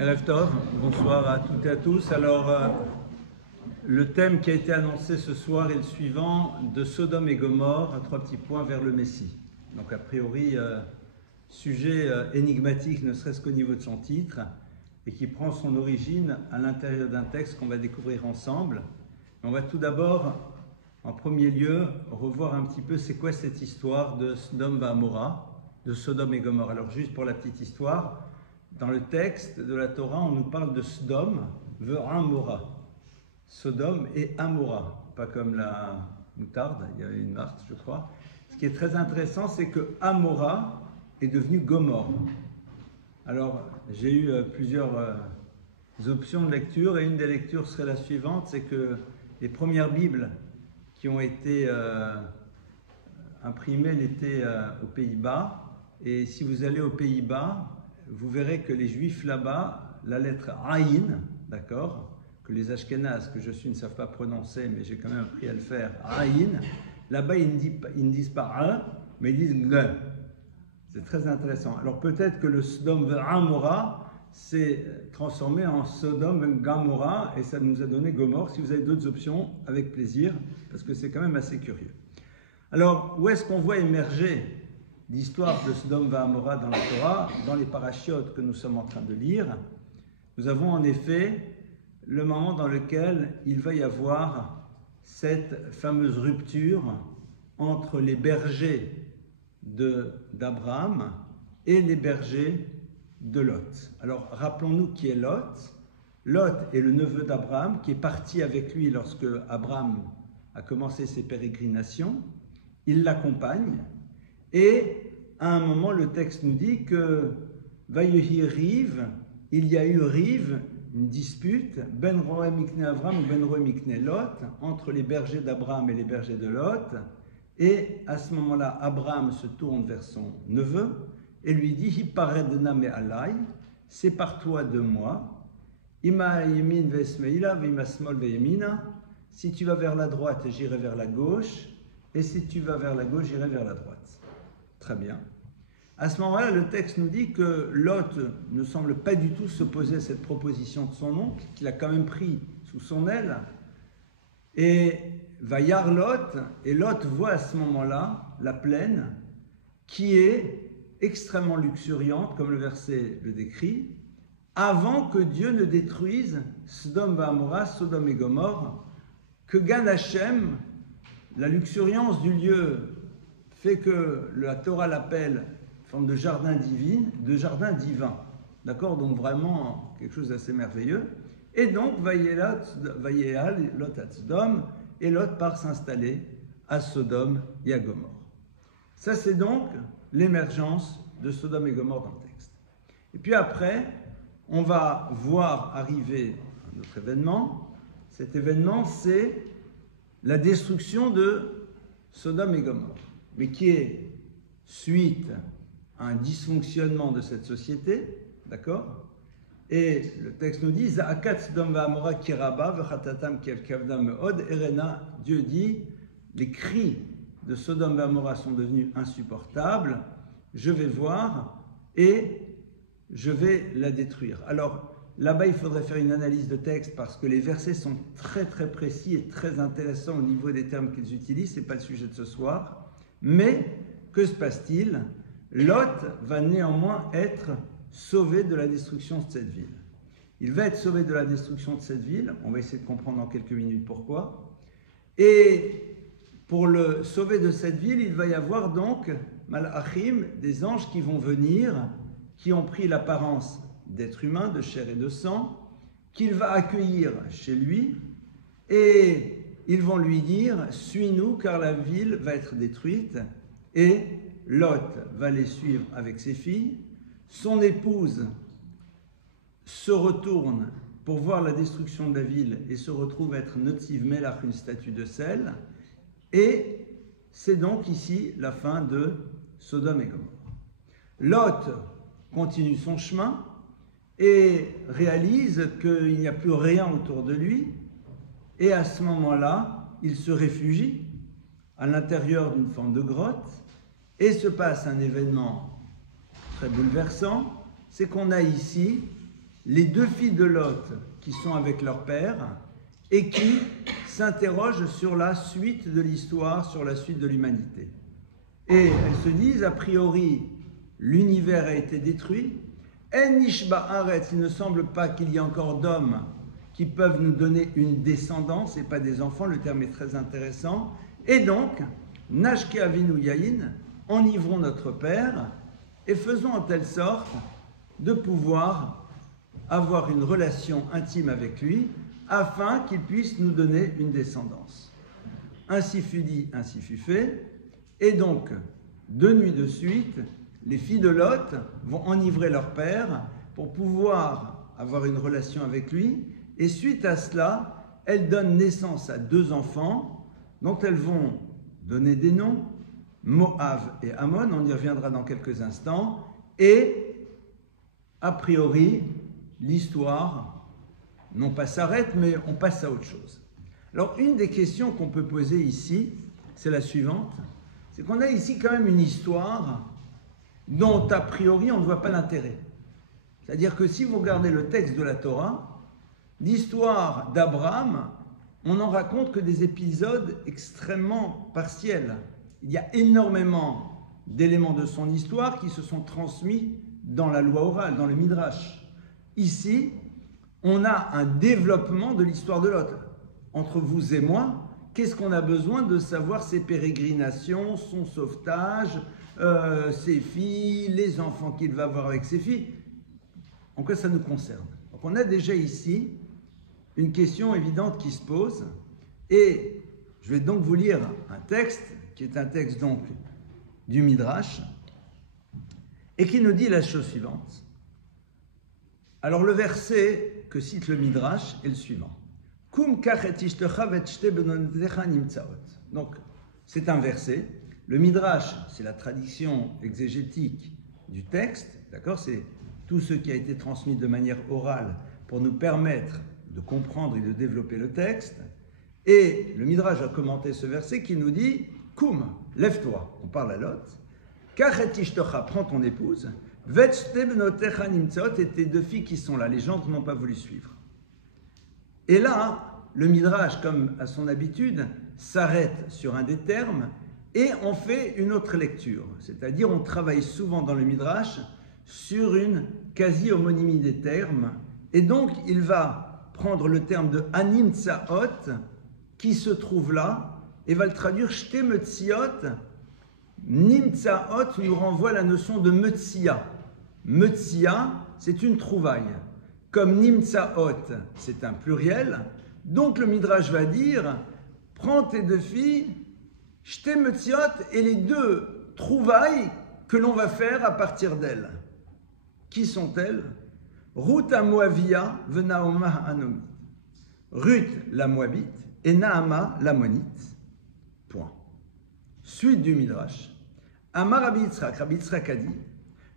Erev Tov, bonsoir à toutes et à tous. Alors, le thème qui a été annoncé ce soir est le suivant, de Sodome et Gomorrhe, à 3 petits points vers le Messie. Donc, a priori, sujet énigmatique, ne serait-ce qu'au niveau de son titre, et qui prend son origine à l'intérieur d'un texte qu'on va découvrir ensemble. On va tout d'abord, en premier lieu, revoir un petit peu c'est quoi cette histoire de Sodome et Gomorrhe, de Sodome et Gomorrhe. Alors, juste pour la petite histoire, dans le texte de la Torah, on nous parle de Sodome ve Amora. Sodome et Amora, pas comme la moutarde, il y avait une marque, je crois. Ce qui est très intéressant, c'est que Amora est devenu Gomorrhe. Alors, j'ai eu plusieurs options de lecture, et une des lectures serait la suivante, c'est que les premières Bibles qui ont été imprimées l'étaient aux Pays-Bas, et si vous allez aux Pays-Bas, vous verrez que les Juifs là-bas, la lettre Aïn, d'accord, que les Ashkénazes, que je suis, ne savent pas prononcer, mais j'ai quand même appris à le faire, Aïn, là-bas ils ne disent pas A, mais ils disent G. C'est très intéressant. Alors peut-être que le Sodome Amora s'est transformé en Sodome Gomorrhe, et ça nous a donné Gomorrhe. Si vous avez d'autres options, avec plaisir, parce que c'est quand même assez curieux. Alors, où est-ce qu'on voit émerger l'histoire de Sodome et Gomorrhe dans la Torah, dans les parachiotes que nous sommes en train de lire? Nous avons en effet le moment dans lequel il va y avoir cette fameuse rupture entre les bergers d'Abraham et les bergers de Lot. Alors rappelons-nous qui est Lot. Lot est le neveu d'Abraham qui est parti avec lui lorsque Abraham a commencé ses pérégrinations. Il l'accompagne. Et à un moment, le texte nous dit que Vayehi Rive, il y a eu Rive, une dispute, Ben Roé Mikne Abraham ou Ben Roé Mikne Lot, entre les bergers d'Abraham et les bergers de Lot. Et à ce moment-là, Abraham se tourne vers son neveu et lui dit Hiparedna me alai, sépare-toi de moi. Ima yemin ve'esmeila ve'ima smol ve'yemina. Si tu vas vers la droite, j'irai vers la gauche. Et si tu vas vers la gauche, j'irai vers la droite. Très bien. À ce moment-là, le texte nous dit que Lot ne semble pas du tout s'opposer à cette proposition de son oncle, qu'il a quand même pris sous son aile. Et va yar Lot, et Lot voit à ce moment-là la plaine qui est extrêmement luxuriante, comme le verset le décrit, avant que Dieu ne détruise Sodome et Gomorrhe, Sodome et Gomorrhe, que Gan Hashem, la luxuriance du lieu fait que la Torah l'appelle forme de jardin divin. D'accord? Donc vraiment quelque chose d'assez merveilleux. Et donc, Vayéal, Lot à Sodome, et Lot part s'installer à Sodome et à Gomorrhe. Ça, c'est donc l'émergence de Sodome et Gomorrhe dans le texte. Et puis après, on va voir arriver un autre événement. Cet événement, c'est la destruction de Sodome et Gomorrhe, mais qui est suite à un dysfonctionnement de cette société, d'accord? Et le texte nous dit Za'akat Sodome ve'Amora kiraba v'chatatam kavda me'od erena. Dieu dit les cris de Sodome et Gomorrhe sont devenus insupportables. Je vais voir et je vais la détruire. Alors là-bas, il faudrait faire une analyse de texte parce que les versets sont très très précis et très intéressants au niveau des termes qu'ils utilisent. Ce n'est pas le sujet de ce soir. Mais que se passe-t-il? Lot va néanmoins être sauvé de la destruction de cette ville. Il va être sauvé de la destruction de cette ville. On va essayer de comprendre dans quelques minutes pourquoi. Et pour le sauver de cette ville, il va y avoir donc Malachim, des anges qui vont venir, qui ont pris l'apparence d'êtres humains, de chair et de sang, qu'il va accueillir chez lui, et ils vont lui dire « Suis-nous, car la ville va être détruite », et Lot va les suivre avec ses filles. Son épouse se retourne pour voir la destruction de la ville et se retrouve être Notziv Melach, une statue de sel, et c'est donc ici la fin de Sodome et Gomorrhe. Lot continue son chemin et réalise qu'il n'y a plus rien autour de lui, et à ce moment-là, il se réfugie à l'intérieur d'une forme de grotte, et se passe un événement très bouleversant, c'est qu'on a ici les deux filles de Lot qui sont avec leur père et qui s'interrogent sur la suite de l'histoire, sur la suite de l'humanité. Et elles se disent, a priori, l'univers a été détruit. En Ishba Aretz, il ne semble pas qu'il y ait encore d'hommes qui peuvent nous donner une descendance et pas des enfants, le terme est très intéressant. Et donc, Nashke Avinu Yahin, enivrons notre père et faisons en telle sorte de pouvoir avoir une relation intime avec lui afin qu'il puisse nous donner une descendance. Ainsi fut dit, ainsi fut fait. Et donc, 2 nuits de suite, les filles de Lot vont enivrer leur père pour pouvoir avoir une relation avec lui. Et suite à cela, elles donnent naissance à 2 enfants dont elles vont donner des noms, Moab et Ammon, on y reviendra dans quelques instants. Et, a priori, l'histoire, non pas s'arrête, mais on passe à autre chose. Alors, une des questions qu'on peut poser ici, c'est la suivante. C'est qu'on a ici quand même une histoire dont, a priori, on ne voit pas l'intérêt. C'est-à-dire que si vous regardez le texte de la Torah, l'histoire d'Abraham, on n'en raconte que des épisodes extrêmement partiels. Il y a énormément d'éléments de son histoire qui se sont transmis dans la loi orale, dans le Midrash. Ici, on a un développement de l'histoire de Lot. Entre vous et moi, qu'est-ce qu'on a besoin de savoir ses pérégrinations, son sauvetage, ses filles, les enfants qu'il va avoir avec ses filles? En quoi ça nous concerne? Donc on a déjà ici une question évidente qui se pose, et je vais donc vous lire un texte, qui est un texte donc du Midrash, et qui nous dit la chose suivante. Alors le verset que cite le Midrash est le suivant. Donc c'est un verset. Le Midrash, c'est la tradition exégétique du texte, d'accord? C'est tout ce qui a été transmis de manière orale pour nous permettre de comprendre et de développer le texte. Et le Midrash a commenté ce verset qui nous dit « Koum, lève-toi », on parle à Lot, « Kachet ishtocha, prends ton épouse, vetshte benotecha nimtzaot, et tes 2 filles qui sont là, les gens qui n'ont pas voulu suivre. » Et là, le Midrash, comme à son habitude, s'arrête sur un des termes et on fait une autre lecture. C'est-à-dire, on travaille souvent dans le Midrash sur une quasi-homonymie des termes. Et donc, il va prendre le terme de Anim Tsaot, qui se trouve là, et va le traduire Shte Metziot. Nim Tsaot nous renvoie à la notion de Metzia. Metzia, c'est une trouvaille. Comme Nim Tsaot, c'est un pluriel. Donc, le Midrash va dire prends tes 2 filles, Shte Metziot, et les 2 trouvailles que l'on va faire à partir d'elles. Qui sont-elles? Ruth la Moavia, Venaoma Anomite. Ruth la Moabite et Naama l'Ammonite. Point. Suite du Midrash. Amar Rabbi Yitzhak a dit,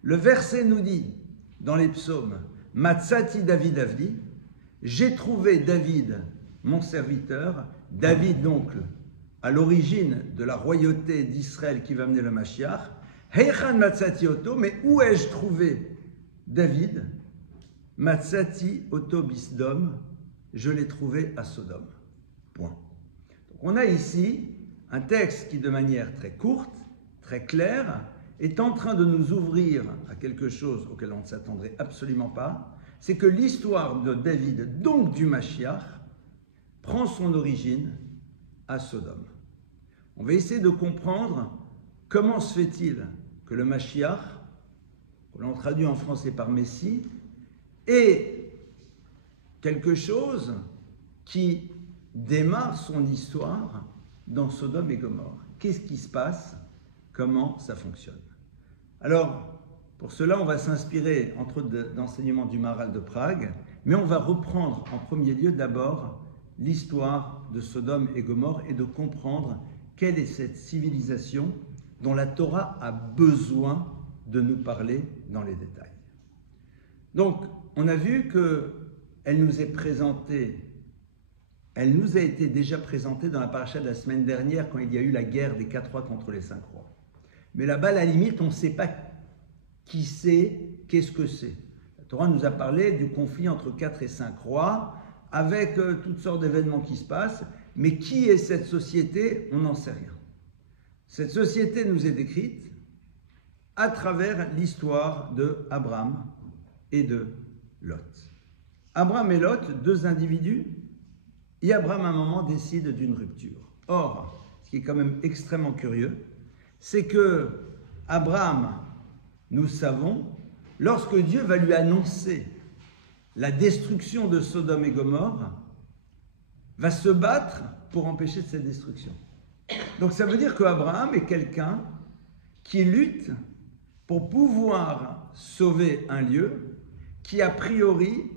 le verset nous dit dans les psaumes, Matsati David Avdi, j'ai trouvé David, mon serviteur, David donc à l'origine de la royauté d'Israël qui va mener le Mashiach. Heichan Matsati Oto, mais où ai-je trouvé David? Matsati Oto Bisdom, je l'ai trouvé à Sodome. Point. Donc on a ici un texte qui, de manière très courte, très claire, est en train de nous ouvrir à quelque chose auquel on ne s'attendrait absolument pas, c'est que l'histoire de David, donc du Mashiach, prend son origine à Sodome. On va essayer de comprendre comment se fait-il que le Mashiach, que l'on traduit en français par Messie, est quelque chose qui démarre son histoire dans Sodome et Gomorrhe. Qu'est-ce qui se passe? Comment ça fonctionne? Alors, pour cela, on va s'inspirer, entre autres, d'enseignements du Maharal de Prague, mais on va reprendre en premier lieu d'abord l'histoire de Sodome et Gomorrhe et de comprendre quelle est cette civilisation dont la Torah a besoin de nous parler dans les détails. Donc, on a vu qu'elle nous est présentée, elle nous a été déjà présentée dans la paracha de la semaine dernière quand il y a eu la guerre des 4 rois contre les 5 rois. Mais là-bas, à la limite, on ne sait pas qui c'est, qu'est-ce que c'est. La Torah nous a parlé du conflit entre 4 et 5 rois, avec toutes sortes d'événements qui se passent, mais qui est cette société? On n'en sait rien. Cette société nous est décrite à travers l'histoire de Abraham et de Lot. Abraham et Lot, deux individus, et Abraham à un moment décide d'une rupture. Or, ce qui est quand même extrêmement curieux, c'est que Abraham, nous savons, lorsque Dieu va lui annoncer la destruction de Sodome et Gomorrhe, va se battre pour empêcher cette destruction. Donc ça veut dire qu'Abraham est quelqu'un qui lutte pour pouvoir sauver un lieu qui a priori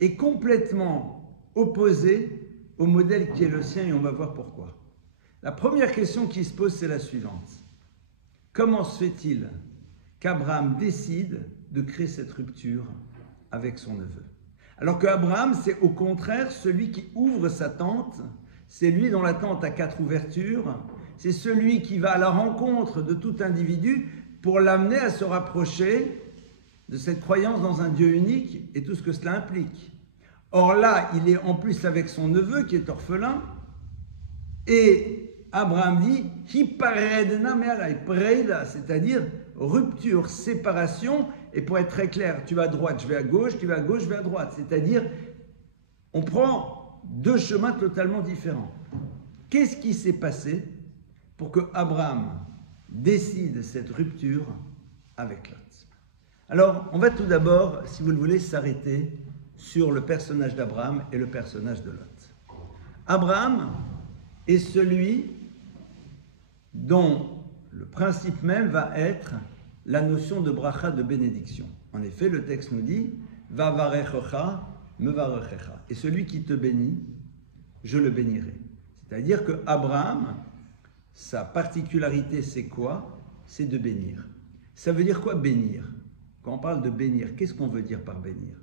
est complètement opposé au modèle qui est le sien, et on va voir pourquoi. La première question qui se pose, c'est la suivante. Comment se fait-il qu'Abraham décide de créer cette rupture avec son neveu? Alors qu'Abraham, c'est au contraire celui qui ouvre sa tente, c'est lui dont la tente a 4 ouvertures, c'est celui qui va à la rencontre de tout individu pour l'amener à se rapprocher de cette croyance dans un Dieu unique et tout ce que cela implique. Or là, il est en plus avec son neveu qui est orphelin, et Abraham dit « Hiparedna me'alai preda », c'est-à-dire rupture, séparation, et pour être très clair, tu vas à droite, je vais à gauche, tu vas à gauche, je vais à droite, c'est-à-dire on prend 2 chemins totalement différents. Qu'est-ce qui s'est passé pour que Abraham décide cette rupture avec Lot? Alors, on va tout d'abord, si vous le voulez, s'arrêter sur le personnage d'Abraham et le personnage de Lot. Abraham est celui dont le principe même va être la notion de bracha, de bénédiction. En effet, le texte nous dit « Vavarechecha, mevarechecha » et celui qui te bénit, je le bénirai. C'est-à-dire que Abraham, sa particularité, c'est quoi? C'est de bénir. Ça veut dire quoi, bénir? Quand on parle de bénir, qu'est-ce qu'on veut dire par bénir?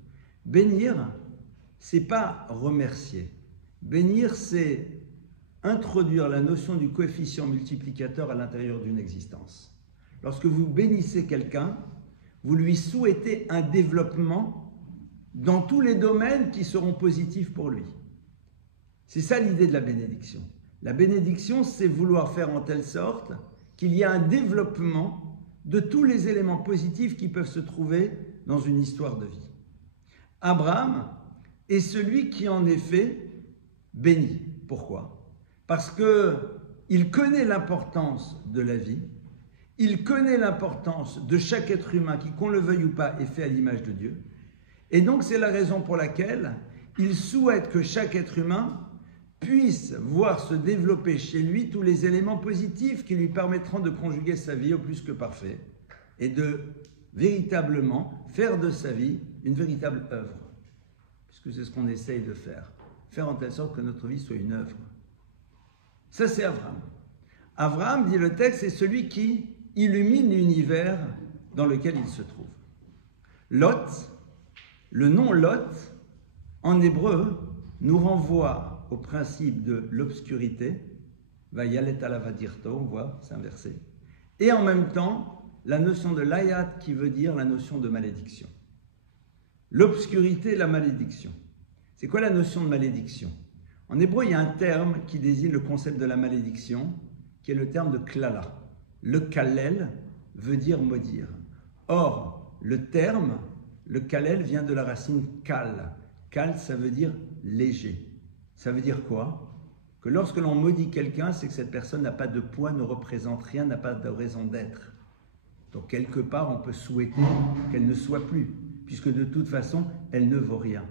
Bénir, c'est pas remercier. Bénir, c'est introduire la notion du coefficient multiplicateur à l'intérieur d'une existence. Lorsque vous bénissez quelqu'un, vous lui souhaitez un développement dans tous les domaines qui seront positifs pour lui. C'est ça l'idée de la bénédiction. La bénédiction, c'est vouloir faire en telle sorte qu'il y ait un développement de tous les éléments positifs qui peuvent se trouver dans une histoire de vie. Abraham est celui qui, en effet, bénit. Pourquoi? Parce qu'il connaît l'importance de la vie, il connaît l'importance de chaque être humain qui, qu'on le veuille ou pas, est fait à l'image de Dieu. Et donc, c'est la raison pour laquelle il souhaite que chaque être humain puisse voir se développer chez lui tous les éléments positifs qui lui permettront de conjuguer sa vie au plus que parfait et de véritablement faire de sa vie une véritable œuvre, puisque c'est ce qu'on essaye de faire en telle sorte que notre vie soit une œuvre. Ça, c'est Abraham. Abraham, dit le texte, c'est celui qui illumine l'univers dans lequel il se trouve. Lot, le nom Lot, en hébreu, nous renvoie au principe de l'obscurité, Vayalet alavadirto, on voit, c'est inversé, et en même temps, la notion de l'ayat qui veut dire la notion de malédiction. L'obscurité et la malédiction. C'est quoi la notion de malédiction? En hébreu, il y a un terme qui désigne le concept de la malédiction, qui est le terme de klala. Le kalel veut dire maudire. Or, le terme, le kalel, vient de la racine kal. Kal, ça veut dire léger. Ça veut dire quoi? Que lorsque l'on maudit quelqu'un, c'est que cette personne n'a pas de poids, ne représente rien, n'a pas de raison d'être. Donc, quelque part, on peut souhaiter qu'elle ne soit plus, puisque de toute façon, elle ne vaut rien.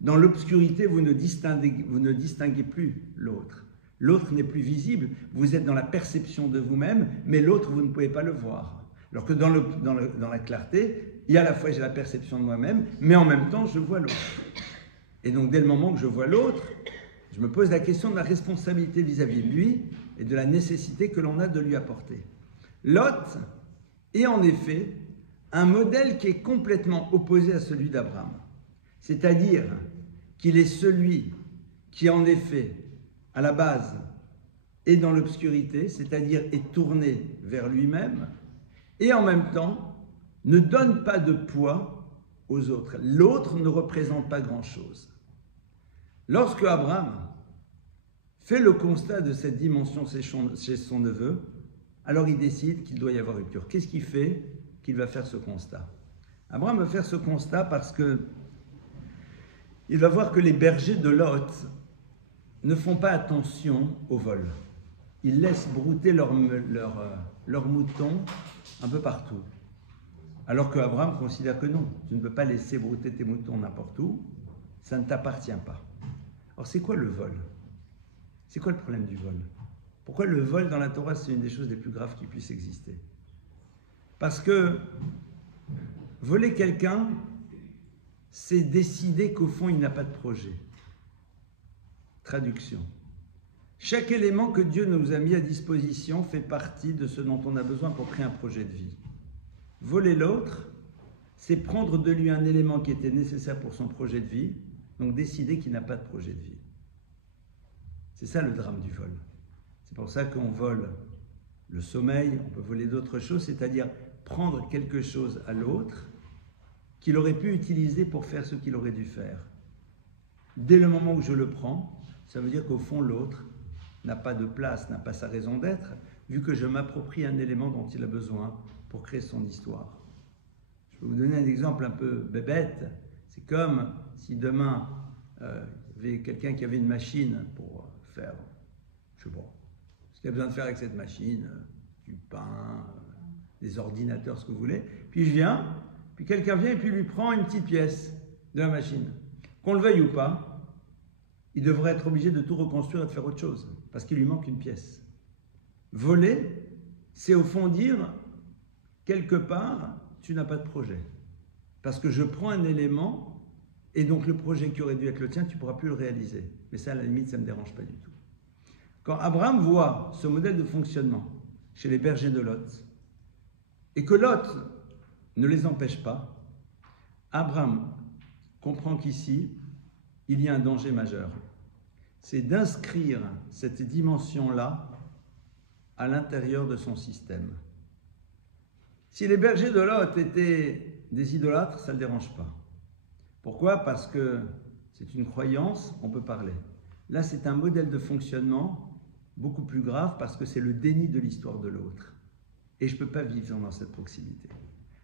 Dans l'obscurité, vous ne distinguez plus l'autre. L'autre n'est plus visible, vous êtes dans la perception de vous-même, mais l'autre, vous ne pouvez pas le voir. Alors que dans la clarté, il y a à la fois j'ai la perception de moi-même, mais en même temps, je vois l'autre. Et donc, dès le moment que je vois l'autre, je me pose la question de la responsabilité vis-à-vis de lui et de la nécessité que l'on a de lui apporter. Lot est en effet un modèle qui est complètement opposé à celui d'Abraham. C'est-à-dire qu'il est celui qui, en effet, à la base, est dans l'obscurité, c'est-à-dire est tourné vers lui-même, et en même temps ne donne pas de poids aux autres. L'autre ne représente pas grand-chose. Lorsque Abraham fait le constat de cette dimension chez son neveu, alors il décide qu'il doit y avoir rupture. Qu'est-ce qui fait qu'il va faire ce constat? Abraham va faire ce constat parce que il va voir que les bergers de Lot ne font pas attention au vol. Ils laissent brouter leurs moutons un peu partout. Alors qu'Abraham considère que non, tu ne peux pas laisser brouter tes moutons n'importe où, ça ne t'appartient pas. Alors c'est quoi le vol? C'est quoi le problème du vol? Pourquoi le vol dans la Torah, c'est une des choses les plus graves qui puissent exister? Parce que voler quelqu'un, c'est décider qu'au fond, il n'a pas de projet. Traduction. Chaque élément que Dieu nous a mis à disposition fait partie de ce dont on a besoin pour créer un projet de vie. Voler l'autre, c'est prendre de lui un élément qui était nécessaire pour son projet de vie, donc décider qu'il n'a pas de projet de vie. C'est ça le drame du vol. C'est pour ça qu'on vole le sommeil, on peut voler d'autres choses, c'est-à-dire prendre quelque chose à l'autre qu'il aurait pu utiliser pour faire ce qu'il aurait dû faire. Dès le moment où je le prends, ça veut dire qu'au fond, l'autre n'a pas de place, n'a pas sa raison d'être, vu que je m'approprie un élément dont il a besoin pour créer son histoire. Je peux vous donner un exemple un peu bébête. C'est comme si demain, il y avait quelqu'un qui avait une machine pour faire, je sais pas, ce qu'il a besoin de faire avec cette machine, du pain, des ordinateurs, ce que vous voulez. Puis je viens, puis quelqu'un vient et puis lui prend une petite pièce de la machine. Qu'on le veuille ou pas, il devrait être obligé de tout reconstruire et de faire autre chose, parce qu'il lui manque une pièce. Voler, c'est au fond dire, quelque part, tu n'as pas de projet. Parce que je prends un élément, et donc le projet qui aurait dû être le tien, tu ne pourras plus le réaliser. Mais ça, à la limite, ça ne me dérange pas du tout. Quand Abraham voit ce modèle de fonctionnement chez les bergers de Lot, et que Lot ne les empêche pas, Abraham comprend qu'ici, il y a un danger majeur. C'est d'inscrire cette dimension-là à l'intérieur de son système. Si les bergers de Lot étaient des idolâtres, ça ne le dérange pas. Pourquoi? Parce que c'est une croyance, on peut parler. Là, c'est un modèle de fonctionnement beaucoup plus grave parce que c'est le déni de l'histoire de l'autre. Et je ne peux pas vivre dans cette proximité.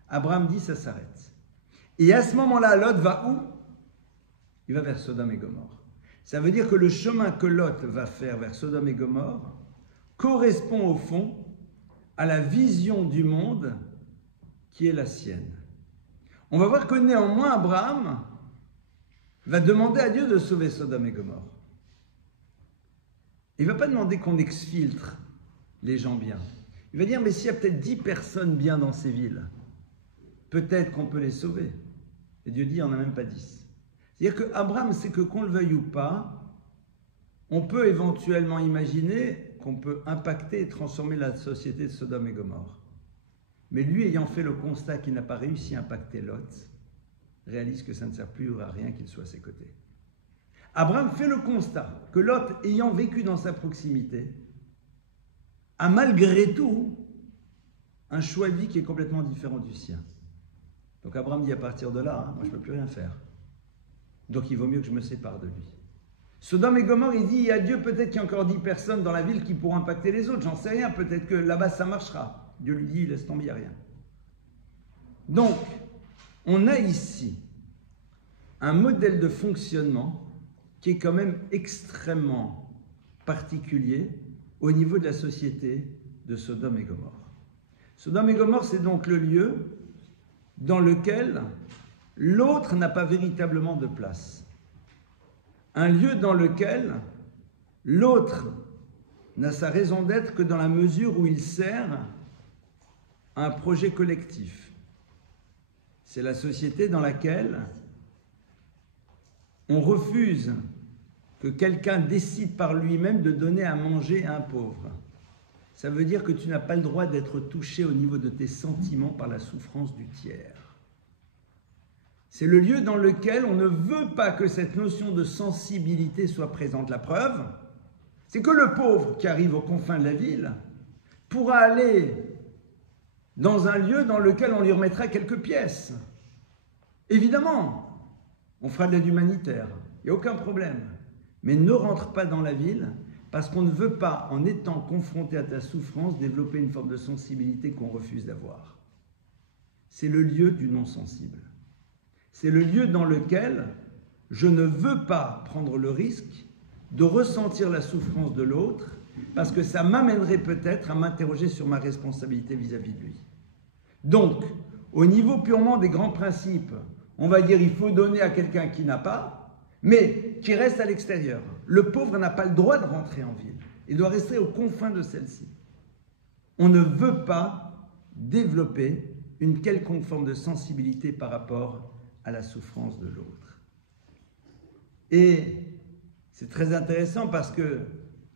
Abraham dit, ça s'arrête. Et à ce moment-là, Lot va où? Il va vers Sodome et Gomorrhe. Ça veut dire que le chemin que Lot va faire vers Sodome et Gomorrhe correspond au fond à la vision du monde qui est la sienne. On va voir que néanmoins, Abraham va demander à Dieu de sauver Sodome et Gomorrhe. Il ne va pas demander qu'on exfiltre les gens bien. Il va dire, mais s'il y a peut-être 10 personnes bien dans ces villes, peut-être qu'on peut les sauver. Et Dieu dit, il n'y en a même pas 10. C'est-à-dire qu'Abraham sait que qu'on le veuille ou pas, on peut éventuellement imaginer qu'on peut impacter et transformer la société de Sodome et Gomorrhe. Mais lui, ayant fait le constat qu'il n'a pas réussi à impacter Lot, réalise que ça ne sert plus à rien qu'il soit à ses côtés. Abraham fait le constat que Lot, ayant vécu dans sa proximité, a malgré tout un choix de vie qui est complètement différent du sien. Donc Abraham dit à partir de là, moi je ne peux plus rien faire. Donc il vaut mieux que je me sépare de lui. Sodome et Gomorrhe, il dit, il y a Dieu, peut-être qu'il y a encore 10 personnes dans la ville qui pourront impacter les autres, j'en sais rien, peut-être que là-bas ça marchera. Dieu lui dit, laisse tomber, il n'y a rien. Donc, on a ici un modèle de fonctionnement qui est quand même extrêmement particulier au niveau de la société de Sodome et Gomorrhe. Sodome et Gomorrhe, c'est donc le lieu dans lequel l'autre n'a pas véritablement de place. Un lieu dans lequel l'autre n'a sa raison d'être que dans la mesure où il sert à un projet collectif. C'est la société dans laquelle on refuse que quelqu'un décide par lui-même de donner à manger à un pauvre. Ça veut dire que tu n'as pas le droit d'être touché au niveau de tes sentiments par la souffrance du tiers. C'est le lieu dans lequel on ne veut pas que cette notion de sensibilité soit présente. La preuve, c'est que le pauvre qui arrive aux confins de la ville pourra aller dans un lieu dans lequel on lui remettra quelques pièces. Évidemment, on fera de l'aide humanitaire, il n'y a aucun problème. Mais ne rentre pas dans la ville parce qu'on ne veut pas, en étant confronté à ta souffrance, développer une forme de sensibilité qu'on refuse d'avoir. C'est le lieu du non-sensible. C'est le lieu dans lequel je ne veux pas prendre le risque de ressentir la souffrance de l'autre parce que ça m'amènerait peut-être à m'interroger sur ma responsabilité vis-à-vis de lui. Donc, au niveau purement des grands principes, on va dire il faut donner à quelqu'un qui n'a pas, mais qui reste à l'extérieur. Le pauvre n'a pas le droit de rentrer en ville. Il doit rester aux confins de celle-ci. On ne veut pas développer une quelconque forme de sensibilité par rapport à la souffrance de l'autre. Et c'est très intéressant parce que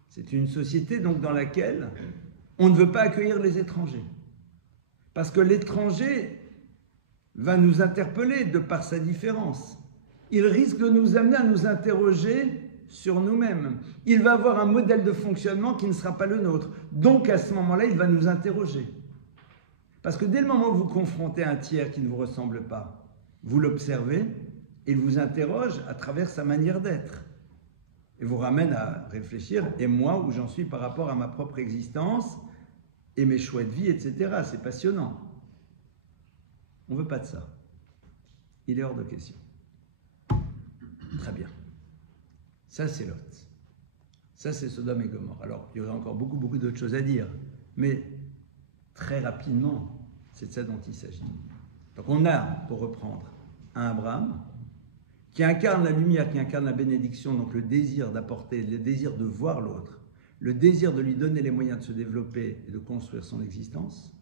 c'est une société donc dans laquelle on ne veut pas accueillir les étrangers. Parce que l'étranger va nous interpeller de par sa différence. Il risque de nous amener à nous interroger sur nous-mêmes. Il va avoir un modèle de fonctionnement qui ne sera pas le nôtre. Donc à ce moment-là, il va nous interroger. Parce que dès le moment où vous confrontez un tiers qui ne vous ressemble pas, vous l'observez et il vous interroge à travers sa manière d'être. Et vous ramène à réfléchir, et moi, où j'en suis par rapport à ma propre existence et mes choix de vie, etc. C'est passionnant. On ne veut pas de ça. Il est hors de question. Très bien. Ça, c'est Lot. Ça, c'est Sodome et Gomorrhe. Alors, il y aurait encore beaucoup d'autres choses à dire. Mais, très rapidement, c'est de ça dont il s'agit. Donc, on a, pour reprendre, un Abraham qui incarne la lumière, qui incarne la bénédiction, donc le désir d'apporter, le désir de voir l'autre, le désir de lui donner les moyens de se développer et de construire son existence.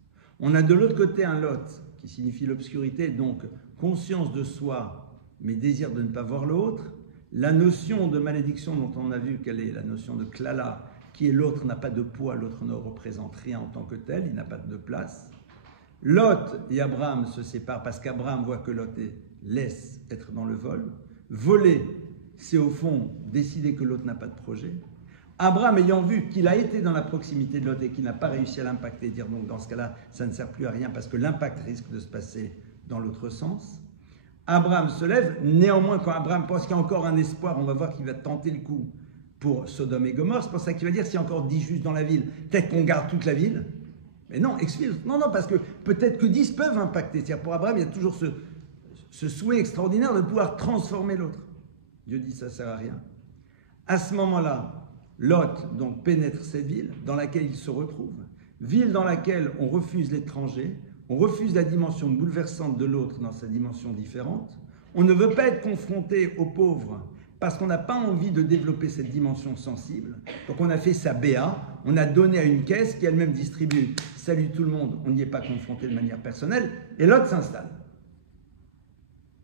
On a de l'autre côté un Lot, qui signifie l'obscurité, donc conscience de soi, mais désir de ne pas voir l'autre. La notion de malédiction dont on a vu quelle est la notion de klala, qui est l'autre n'a pas de poids, l'autre ne représente rien en tant que tel, il n'a pas de place. Lot et Abraham se séparent parce qu'Abraham voit que Lot laisse être dans le vol. Voler, c'est au fond décider que l'autre n'a pas de projet. Abraham, ayant vu qu'il a été dans la proximité de Lot et qu'il n'a pas réussi à l'impacter, dire donc dans ce cas-là, ça ne sert plus à rien parce que l'impact risque de se passer dans l'autre sens. Abraham se lève, néanmoins quand Abraham pense qu'il y a encore un espoir, on va voir qu'il va tenter le coup pour Sodome et Gomorrhe, c'est pour ça qu'il va dire s'il y a encore 10 justes dans la ville, peut-être qu'on garde toute la ville. Mais non, excuse, non, parce que peut-être que 10 peuvent impacter. C'est-à-dire pour Abraham, il y a toujours ce souhait extraordinaire de pouvoir transformer l'autre. Dieu dit ça ne sert à rien. À ce moment-là, Lot donc pénètre cette ville dans laquelle il se retrouve, ville dans laquelle on refuse l'étranger, on refuse la dimension bouleversante de l'autre dans sa dimension différente. On ne veut pas être confronté aux pauvres parce qu'on n'a pas envie de développer cette dimension sensible. Donc on a fait sa BA, on a donné à une caisse qui elle-même distribue « Salut tout le monde », on n'y est pas confronté de manière personnelle, et Lot s'installe.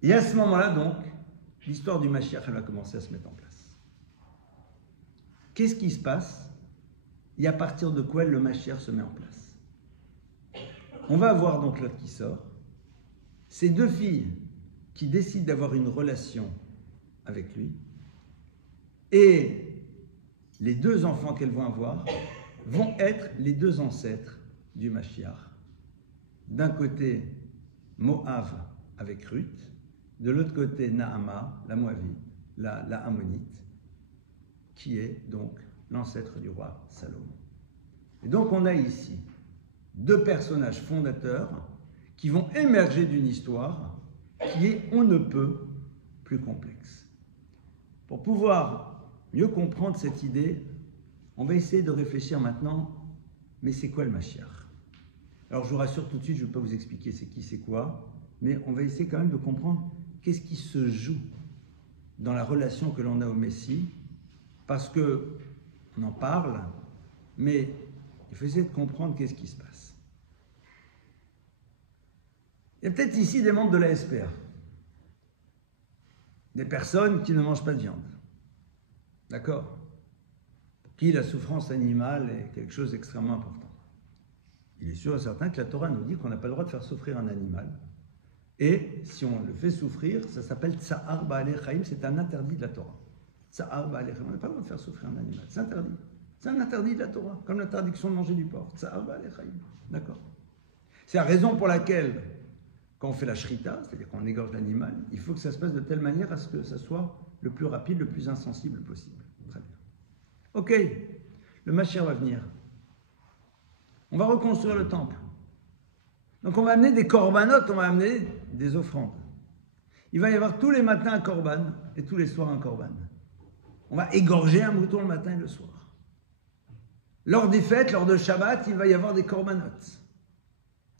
Et à ce moment-là donc, l'histoire du Mashiach elle va commencer à se mettre en place. Qu'est-ce qui se passe et à partir de quoi le Mashiach se met en place? On va avoir donc Lot qui sort. Ces deux filles qui décident d'avoir une relation avec lui et les deux enfants qu'elles vont avoir vont être les deux ancêtres du Mashiach. D'un côté, Moab avec Ruth, de l'autre côté, Naama, la Moabite, la Ammonite, qui est donc l'ancêtre du roi Salomon. Et donc on a ici deux personnages fondateurs qui vont émerger d'une histoire qui est on ne peut plus complexe. Pour pouvoir mieux comprendre cette idée, on va essayer de réfléchir maintenant, mais c'est quoi le Mashiach? Alors je vous rassure tout de suite, je ne vais pas vous expliquer c'est qui, c'est quoi, mais on va essayer quand même de comprendre qu'est-ce qui se joue dans la relation que l'on a au Messie, parce qu'on en parle, mais il faut essayer de comprendre qu'est-ce qui se passe. Il y a peut-être ici des membres de la SPA, des personnes qui ne mangent pas de viande, d'accord? Pour qui la souffrance animale est quelque chose d'extrêmement important. Il est sûr et certain que la Torah nous dit qu'on n'a pas le droit de faire souffrir un animal, et si on le fait souffrir, ça s'appelle Tsa'ar Ba'alei Chaim, c'est un interdit de la Torah. Tsa'ar Ba'alei Chaim, on n'a pas le droit de faire souffrir un animal, c'est interdit. C'est un interdit de la Torah, comme l'interdiction de manger du porc. Tsa'ar Ba'alei Chaim, d'accord? C'est la raison pour laquelle, quand on fait la shrita, c'est-à-dire qu'on égorge l'animal, il faut que ça se passe de telle manière à ce que ça soit le plus rapide, le plus insensible possible. Très bien. Ok, le Mashiach va venir. On va reconstruire le temple. Donc on va amener des corbanotes, on va amener des offrandes. Il va y avoir tous les matins un corban et tous les soirs un corban. On va égorger un mouton le matin et le soir. Lors des fêtes, lors de Shabbat, il va y avoir des corbanotes.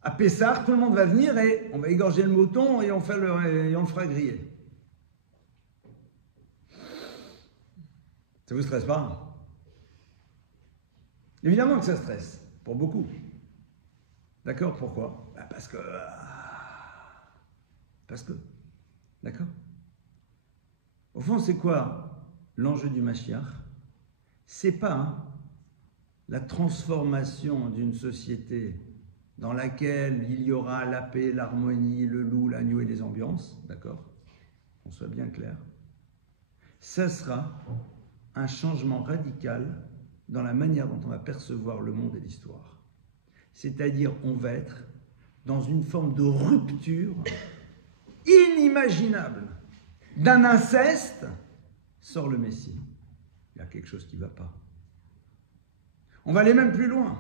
À Pessah, tout le monde va venir et on va égorger le mouton et on le fera griller. Ça vous stresse pas? Évidemment que ça stresse, pour beaucoup. D'accord? Pourquoi? Parce que... D'accord? Au fond, c'est quoi l'enjeu du Mashiach? C'est pas la transformation d'une société dans laquelle il y aura la paix, l'harmonie, le loup, l'agneau et les ambiances, d'accord? Qu'on soit bien clair. Ça sera un changement radical dans la manière dont on va percevoir le monde et l'histoire. C'est-à-dire, on va être dans une forme de rupture inimaginable. D'un inceste sort le Messie. Il y a quelque chose qui ne va pas. On va aller même plus loin.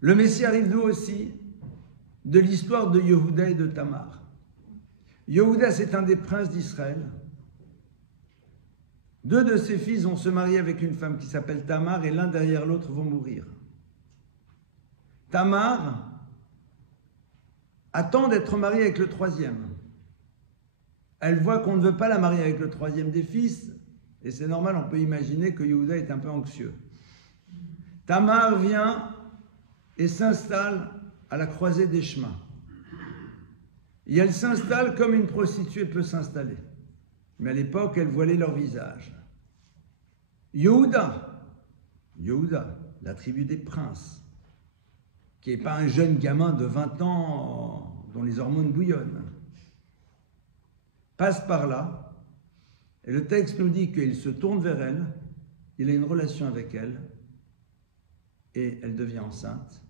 Le Messie arrive d'où aussi? De l'histoire de Yehuda et de Tamar. Yehuda, c'est un des princes d'Israël. Deux de ses fils vont se marier avec une femme qui s'appelle Tamar et l'un derrière l'autre vont mourir. Tamar attend d'être mariée avec le troisième. Elle voit qu'on ne veut pas la marier avec le troisième des fils et c'est normal, on peut imaginer que Yehuda est un peu anxieux. Tamar vient et s'installe à la croisée des chemins. Et elle s'installe comme une prostituée peut s'installer. Mais à l'époque, elle voilait leur visage. Yehuda, la tribu des princes, qui n'est pas un jeune gamin de 20 ans dont les hormones bouillonnent, passe par là, et le texte nous dit qu'il se tourne vers elle, il a une relation avec elle, et elle devient enceinte.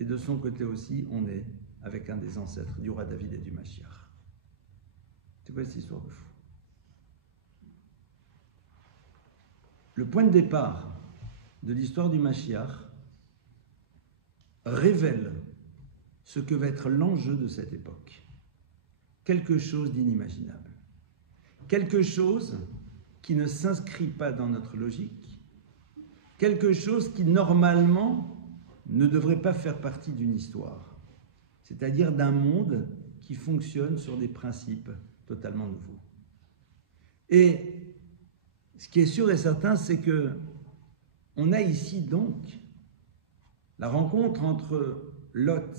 Et de son côté aussi, on est avec un des ancêtres du roi David et du Mashiach. C'est quoi cette histoire de fou? Le point de départ de l'histoire du Mashiach révèle ce que va être l'enjeu de cette époque. Quelque chose d'inimaginable. Quelque chose qui ne s'inscrit pas dans notre logique. Quelque chose qui, normalement, ne devrait pas faire partie d'une histoire. C'est-à-dire d'un monde qui fonctionne sur des principes totalement nouveaux. Et ce qui est sûr et certain, c'est que on a ici donc la rencontre entre Lot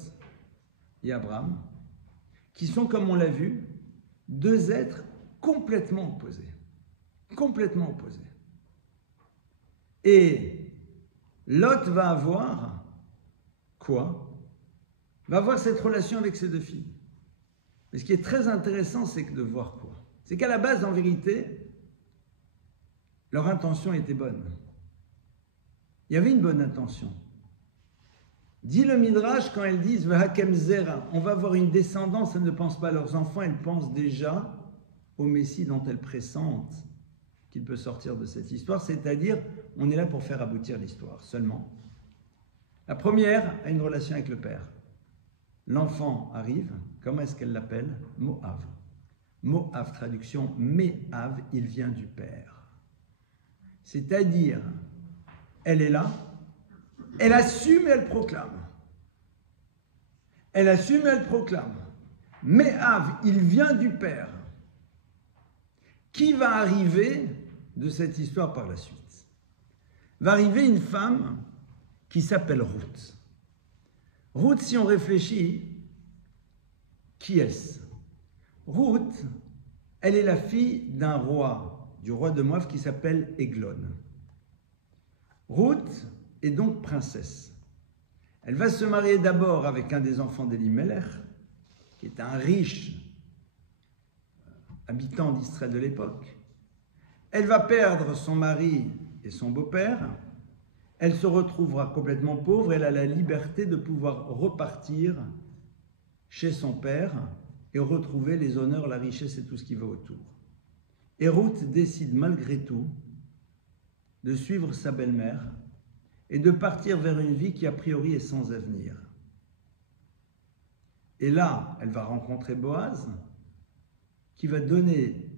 et Abraham, qui sont, comme on l'a vu, deux êtres complètement opposés. Complètement opposés. Et Lot va avoir quoi? Va avoir cette relation avec ses deux filles. Mais ce qui est très intéressant, c'est de voir quoi? C'est qu'à la base, en vérité, leur intention était bonne. Il y avait une bonne intention. Dit le Midrash, quand elles disent Vahakem Zera, on va avoir une descendance, elles ne pensent pas à leurs enfants, elles pensent déjà au Messie dont elles pressentent qu'il peut sortir de cette histoire, c'est-à-dire, on est là pour faire aboutir l'histoire seulement. La première a une relation avec le père. L'enfant arrive, comment est-ce qu'elle l'appelle? Moav. Moav, traduction, Méav, il vient du père. C'est-à-dire, elle est là, elle assume et elle proclame. Elle assume et elle proclame. Méav, il vient du père. Qui va arriver de cette histoire par la suite? Va arriver une femme qui s'appelle Ruth. Ruth, si on réfléchit, qui est-ce? Ruth, elle est la fille d'un roi, du roi de Moab qui s'appelle Eglon. Ruth est donc princesse. Elle va se marier d'abord avec un des enfants d'Elimelech, qui est un riche habitant d'Israël de l'époque. Elle va perdre son mari et son beau-père, elle se retrouvera complètement pauvre, elle a la liberté de pouvoir repartir chez son père et retrouver les honneurs, la richesse et tout ce qui va autour. Et Ruth décide malgré tout de suivre sa belle-mère et de partir vers une vie qui a priori est sans avenir. Et là, elle va rencontrer Boaz, qui va donner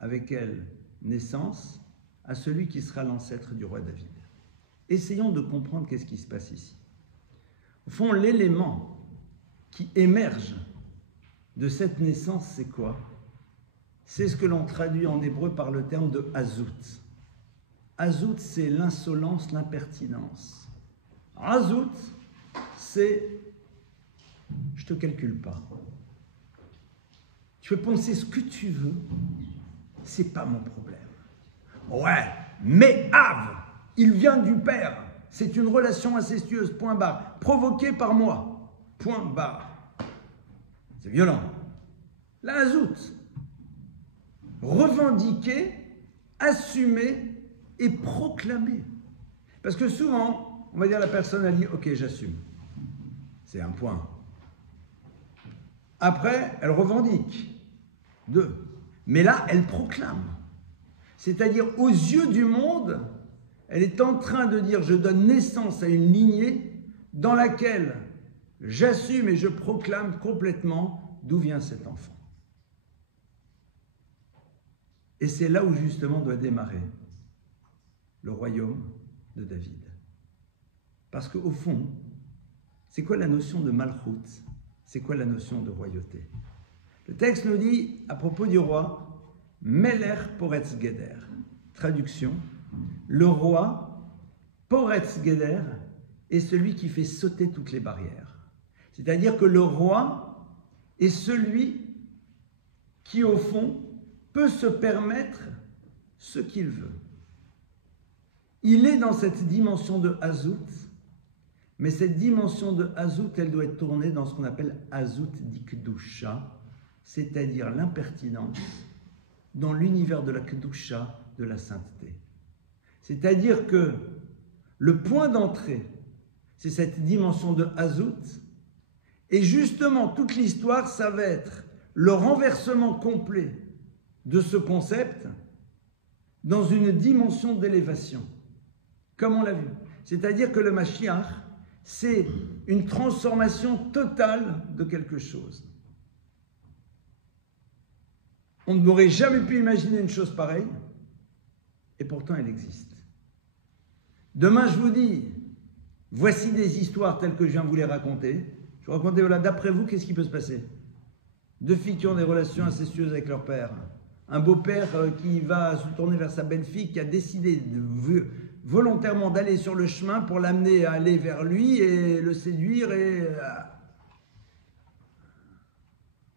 avec elle naissance à celui qui sera l'ancêtre du roi David. Essayons de comprendre qu'est-ce qui se passe ici. Au fond, l'élément qui émerge de cette naissance, c'est quoi? C'est ce que l'on traduit en hébreu par le terme de Azout. Azout, c'est l'insolence, l'impertinence. Azout, c'est je te calcule pas. Tu peux penser ce que tu veux, c'est pas mon problème. Ouais, mais Av, il vient du père. C'est une relation incestueuse, point barre, provoquée par moi, point barre. C'est violent. La Azout, revendiquer, assumer et proclamer. Parce que souvent, on va dire la personne a dit, ok, j'assume. C'est un point. Après, elle revendique. 2. Mais là, elle proclame. C'est-à-dire, aux yeux du monde, elle est en train de dire, je donne naissance à une lignée dans laquelle j'assume et je proclame complètement d'où vient cet enfant. Et c'est là où justement doit démarrer le royaume de David. Parce qu'au fond, c'est quoi la notion de malchout? C'est quoi la notion de royauté? Le texte nous dit, à propos du roi, Meler Poretz Geder. Traduction, le roi Poretz Geder est celui qui fait sauter toutes les barrières. C'est-à-dire que le roi est celui qui, au fond, peut se permettre ce qu'il veut. Il est dans cette dimension de Azout, mais cette dimension de Azout, elle doit être tournée dans ce qu'on appelle Azout d'Ikdusha, c'est-à-dire l'impertinence dans l'univers de la Kedusha, de la sainteté. C'est-à-dire que le point d'entrée, c'est cette dimension de Azout, et justement toute l'histoire, ça va être le renversement complet de ce concept dans une dimension d'élévation, comme on l'a vu. C'est-à-dire que le Mashiach, c'est une transformation totale de quelque chose. On n'aurait jamais pu imaginer une chose pareille, et pourtant elle existe. Demain, je vous dis, voici des histoires telles que je viens de vous les raconter. Je vous racontais, voilà, d'après vous, qu'est-ce qui peut se passer? 2 filles qui ont des relations incestueuses avec leur père. Un beau-père qui va se tourner vers sa belle-fille, qui a décidé volontairement d'aller sur le chemin pour l'amener à aller vers lui et le séduire et... a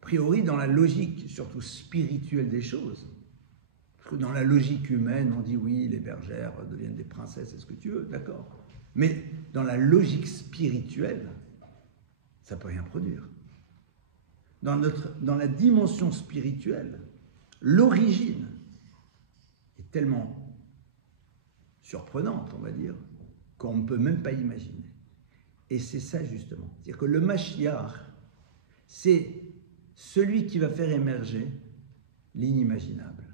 priori, dans la logique, surtout spirituelle des choses, parce que dans la logique humaine, on dit oui, les bergères deviennent des princesses, est-ce que tu veux, d'accord. Mais dans la logique spirituelle, ça ne peut rien produire. Dans la dimension spirituelle, l'origine est tellement surprenante, on va dire, qu'on ne peut même pas imaginer. Et c'est ça justement. C'est-à-dire que le Mashiach, c'est celui qui va faire émerger l'inimaginable.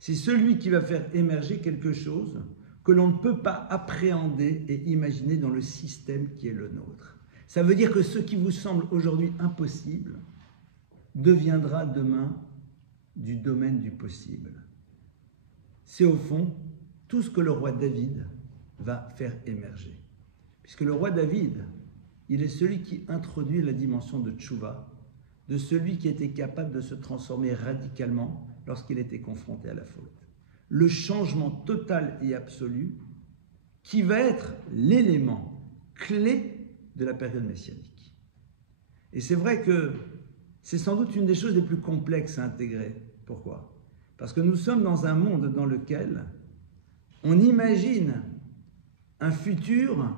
C'est celui qui va faire émerger quelque chose que l'on ne peut pas appréhender et imaginer dans le système qui est le nôtre. Ça veut dire que ce qui vous semble aujourd'hui impossible deviendra demain du domaine du possible. C'est au fond tout ce que le roi David va faire émerger. Puisque le roi David, il est celui qui introduit la dimension de tchouva, de celui qui était capable de se transformer radicalement lorsqu'il était confronté à la faute. Le changement total et absolu qui va être l'élément clé de la période messianique. Et c'est vrai que c'est sans doute une des choses les plus complexes à intégrer. Pourquoi? Parce que nous sommes dans un monde dans lequel on imagine un futur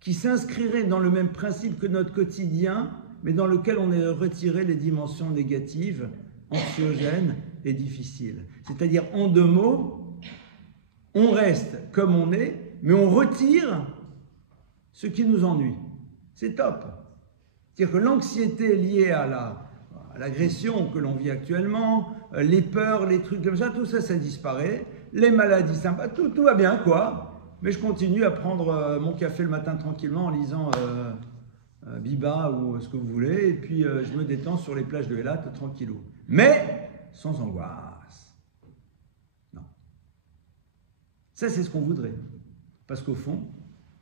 qui s'inscrirait dans le même principe que notre quotidien, mais dans lequel on est retiré les dimensions négatives, anxiogènes et difficiles. C'est-à-dire, en 2 mots, on reste comme on est, mais on retire ce qui nous ennuie. C'est top. C'est-à-dire que l'anxiété liée à l'agression que l'on vit actuellement, les peurs, les trucs comme ça, tout ça, ça disparaît. Les maladies sympas, tout va bien, quoi. Mais je continue à prendre mon café le matin tranquillement en lisant Biba ou ce que vous voulez, et puis je me détends sur les plages de Eilat tranquillou. Mais sans angoisse. Non. Ça, c'est ce qu'on voudrait. Parce qu'au fond,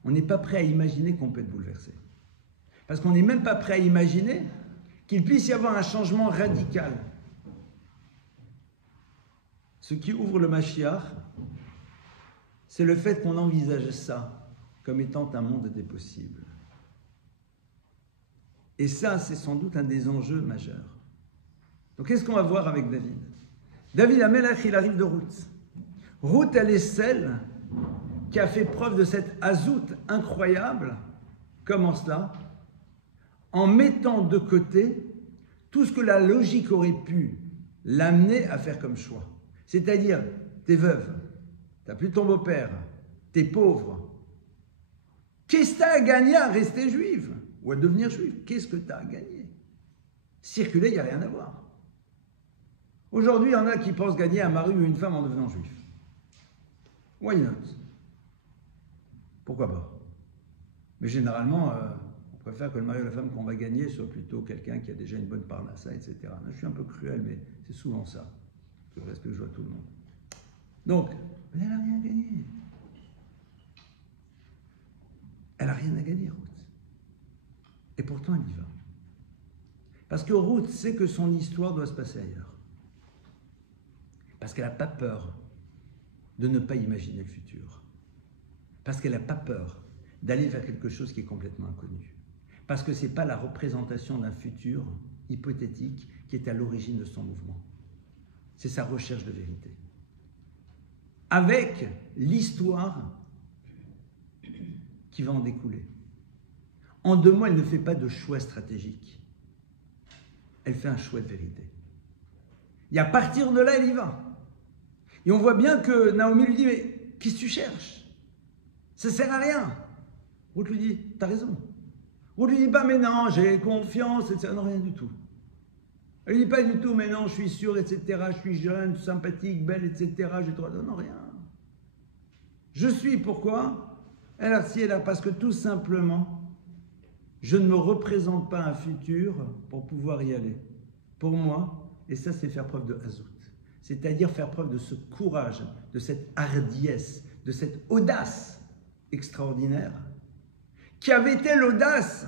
on n'est pas prêt à imaginer qu'on peut être bouleversé. Parce qu'on n'est même pas prêt à imaginer qu'il puisse y avoir un changement radical. Ce qui ouvre le Mashiach, c'est le fait qu'on envisage ça comme étant un monde des possibles. Et ça, c'est sans doute un des enjeux majeurs. Donc, qu'est-ce qu'on va voir avec David? David Amelach, il arrive de Ruth. Ruth, elle est celle qui a fait preuve de cette azout incroyable. Comment cela? En mettant de côté tout ce que la logique aurait pu l'amener à faire comme choix. C'est-à-dire, t'es veuve, t'as plus ton beau-père, t'es pauvre. Qu'est-ce que t'as à gagner à rester juive ou à devenir juive? Qu'est-ce que t'as à gagner? Circuler, il n'y a rien à voir. Aujourd'hui, il y en a qui pensent gagner un mari ou une femme en devenant juif. Why not? Pourquoi pas? Mais généralement, on préfère que le mari ou la femme qu'on va gagner soit plutôt quelqu'un qui a déjà une bonne parnassa, etc. Je suis un peu cruel, mais c'est souvent ça. Je respecte, je vois tout le monde. Donc, elle n'a rien gagné. Elle n'a rien à gagner, Ruth. Et pourtant, elle y va. Parce que Ruth sait que son histoire doit se passer ailleurs. Parce qu'elle n'a pas peur de ne pas imaginer le futur. Parce qu'elle n'a pas peur d'aller vers quelque chose qui est complètement inconnu. Parce que ce n'est pas la représentation d'un futur hypothétique qui est à l'origine de son mouvement. C'est sa recherche de vérité. Avec l'histoire qui va en découler. En 2 mots, elle ne fait pas de choix stratégique. Elle fait un choix de vérité. Et à partir de là, elle y va. Et on voit bien que Naomi lui dit, mais qu'est-ce que tu cherches? Ça ne sert à rien. Ruth lui dit, t'as raison. Ruth lui dit pas, mais non, j'ai confiance, etc. Non, rien du tout. Elle lui dit pas du tout, mais non, je suis sûre, etc. Je suis jeune, sympathique, belle, etc. J'ai droit de... Non, rien. Je suis, pourquoi? Elle est là parce que tout simplement, je ne me représente pas un futur pour pouvoir y aller. Pour moi, et ça, c'est faire preuve de hazout. C'est-à-dire faire preuve de ce courage, de cette hardiesse, de cette audace extraordinaire, qui avait été l'audace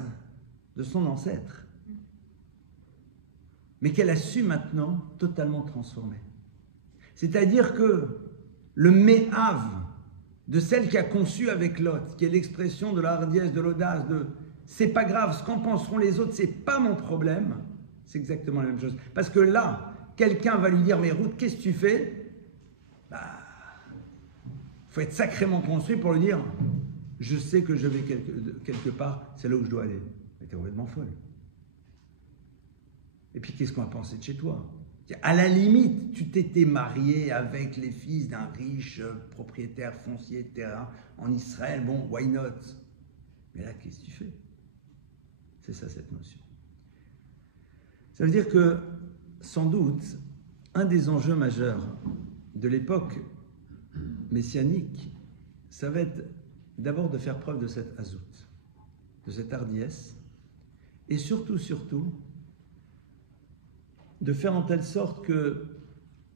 de son ancêtre, mais qu'elle a su maintenant totalement transformer. C'est-à-dire que le méhav de celle qui a conçu avec Lot, qui est l'expression de la hardiesse, de l'audace, de c'est pas grave, ce qu'en penseront les autres, c'est pas mon problème, c'est exactement la même chose. Parce que là, quelqu'un va lui dire, mais Ruth, qu'est-ce que tu fais? Faut être sacrément construit pour lui dire, je sais que je vais quelque part, c'est là où je dois aller. Mais t'es complètement folle. Et puis, qu'est-ce qu'on va penser de chez toi? À la limite, tu t'étais marié avec les fils d'un riche propriétaire foncier de terrain en Israël, bon, why not? Mais là, qu'est-ce que tu fais? C'est ça, cette notion. Ça veut dire que, sans doute, un des enjeux majeurs de l'époque messianique, ça va être d'abord de faire preuve de cette hazout, de cette hardiesse, et surtout, de faire en telle sorte que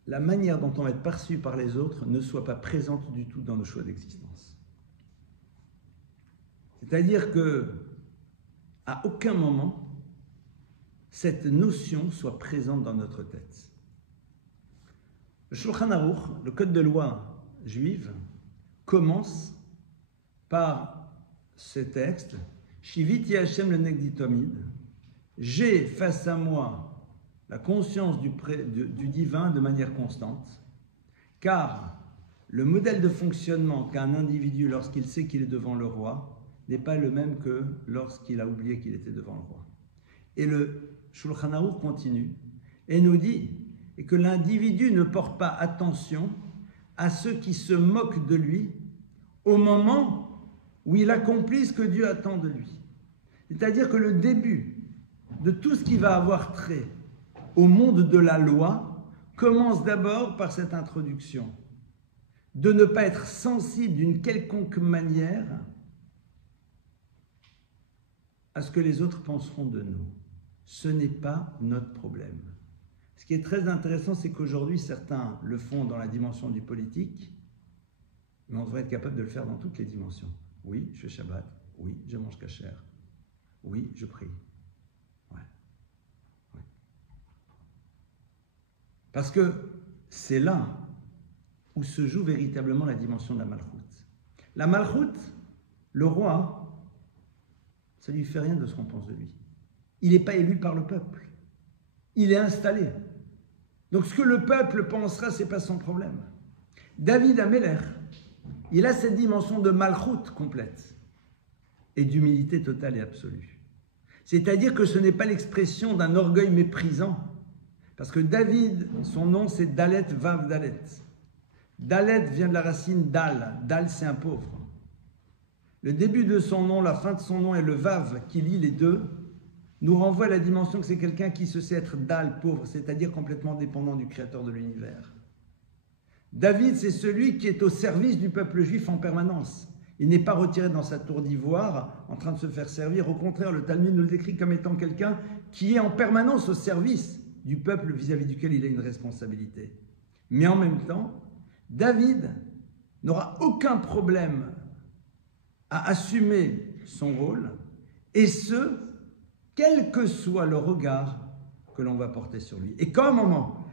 la manière dont on va être perçu par les autres ne soit pas présente du tout dans nos choix d'existence. C'est-à-dire que, à aucun moment, cette notion soit présente dans notre tête. Le Shulchan Aruch, le code de loi juive, commence par ce texte, Shiviti Hashem le Negditomid, j'ai face à moi la conscience du divin de manière constante, car le modèle de fonctionnement qu'a un individu lorsqu'il sait qu'il est devant le roi n'est pas le même que lorsqu'il a oublié qu'il était devant le roi. Et le Shulchan Aruch continue et nous dit que l'individu ne porte pas attention à ceux qui se moquent de lui au moment où il accomplit ce que Dieu attend de lui. C'est-à-dire que le début de tout ce qui va avoir trait au monde de la loi commence d'abord par cette introduction, de ne pas être sensible d'une quelconque manière à ce que les autres penseront de nous. Ce n'est pas notre problème. Ce qui est très intéressant, c'est qu'aujourd'hui, certains le font dans la dimension du politique, mais on devrait être capable de le faire dans toutes les dimensions. Oui, je fais Shabbat. Oui, je mange kasher. Oui, je prie. Ouais. Ouais. Parce que c'est là où se joue véritablement la dimension de la malchoute. La malchoute, le roi, ça ne lui fait rien de ce qu'on pense de lui. Il n'est pas élu par le peuple. Il est installé. Donc ce que le peuple pensera, ce n'est pas son problème. David Améler, il a cette dimension de malchoute complète et d'humilité totale et absolue. C'est-à-dire que ce n'est pas l'expression d'un orgueil méprisant. Parce que David, son nom c'est Dalet Vav Dalet. Dalet vient de la racine Dal. Dal c'est un pauvre. Le début de son nom, la fin de son nom et le Vav qui lie les deux nous renvoie à la dimension que c'est quelqu'un qui se sait être Dal, pauvre, c'est-à-dire complètement dépendant du Créateur de l'univers. David, c'est celui qui est au service du peuple juif en permanence. Il n'est pas retiré dans sa tour d'ivoire en train de se faire servir. Au contraire, le Talmud nous le décrit comme étant quelqu'un qui est en permanence au service du peuple vis-à-vis duquel il a une responsabilité. Mais en même temps, David n'aura aucun problème à assumer son rôle, et ce, quel que soit le regard que l'on va porter sur lui. Et quand un moment,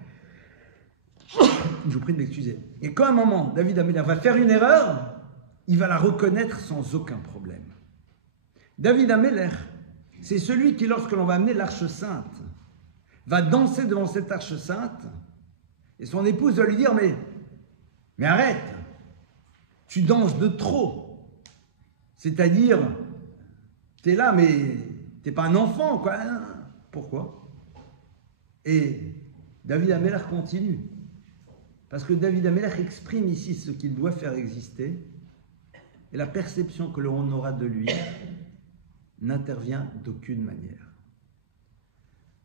je vous prie de m'excuser, et quand un moment, David Améler va faire une erreur, il va la reconnaître sans aucun problème. David Améler, c'est celui qui, lorsque l'on va amener l'arche sainte, va danser devant cette arche sainte, et son épouse va lui dire, mais arrête, tu danses de trop. C'est-à-dire, t'es là, mais t'es pas un enfant, quoi. Pourquoi? Et David Améler continue. Parce que David Améler exprime ici ce qu'il doit faire exister, et la perception que l'on aura de lui n'intervient d'aucune manière.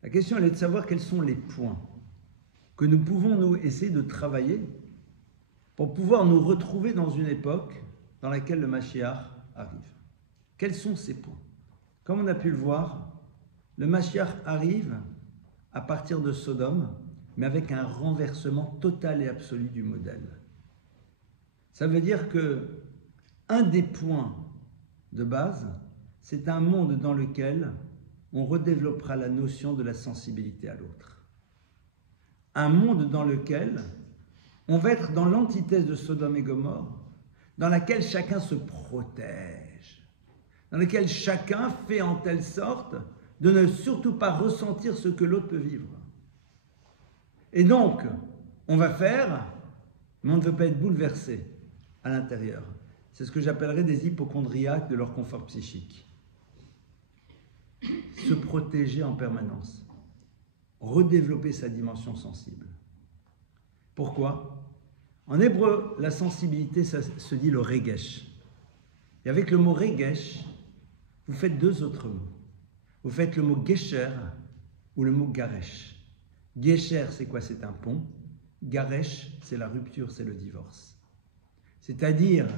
La question, elle est de savoir quels sont les points que nous pouvons nous essayer de travailler pour pouvoir nous retrouver dans une époque dans laquelle le Mashiach arrive. Quels sont ces points? Comme on a pu le voir, le Mashiach arrive à partir de Sodome, mais avec un renversement total et absolu du modèle. Ça veut dire que un des points de base, c'est un monde dans lequel on redéveloppera la notion de la sensibilité à l'autre. Un monde dans lequel on va être dans l'antithèse de Sodome et Gomorrhe, dans laquelle chacun se protège, dans laquelle chacun fait en telle sorte de ne surtout pas ressentir ce que l'autre peut vivre. Et donc, on va faire, mais on ne veut pas être bouleversé à l'intérieur. C'est ce que j'appellerais des hypocondriaques de leur confort psychique. Se protéger en permanence, redévelopper sa dimension sensible. Pourquoi? En hébreu, la sensibilité, ça se dit le regesh. Et avec le mot regesh, vous faites deux autres mots. Vous faites le mot gesher ou le mot garesh. Gesher, c'est quoi? C'est un pont. Garesh, c'est la rupture, c'est le divorce. C'est-à-dire,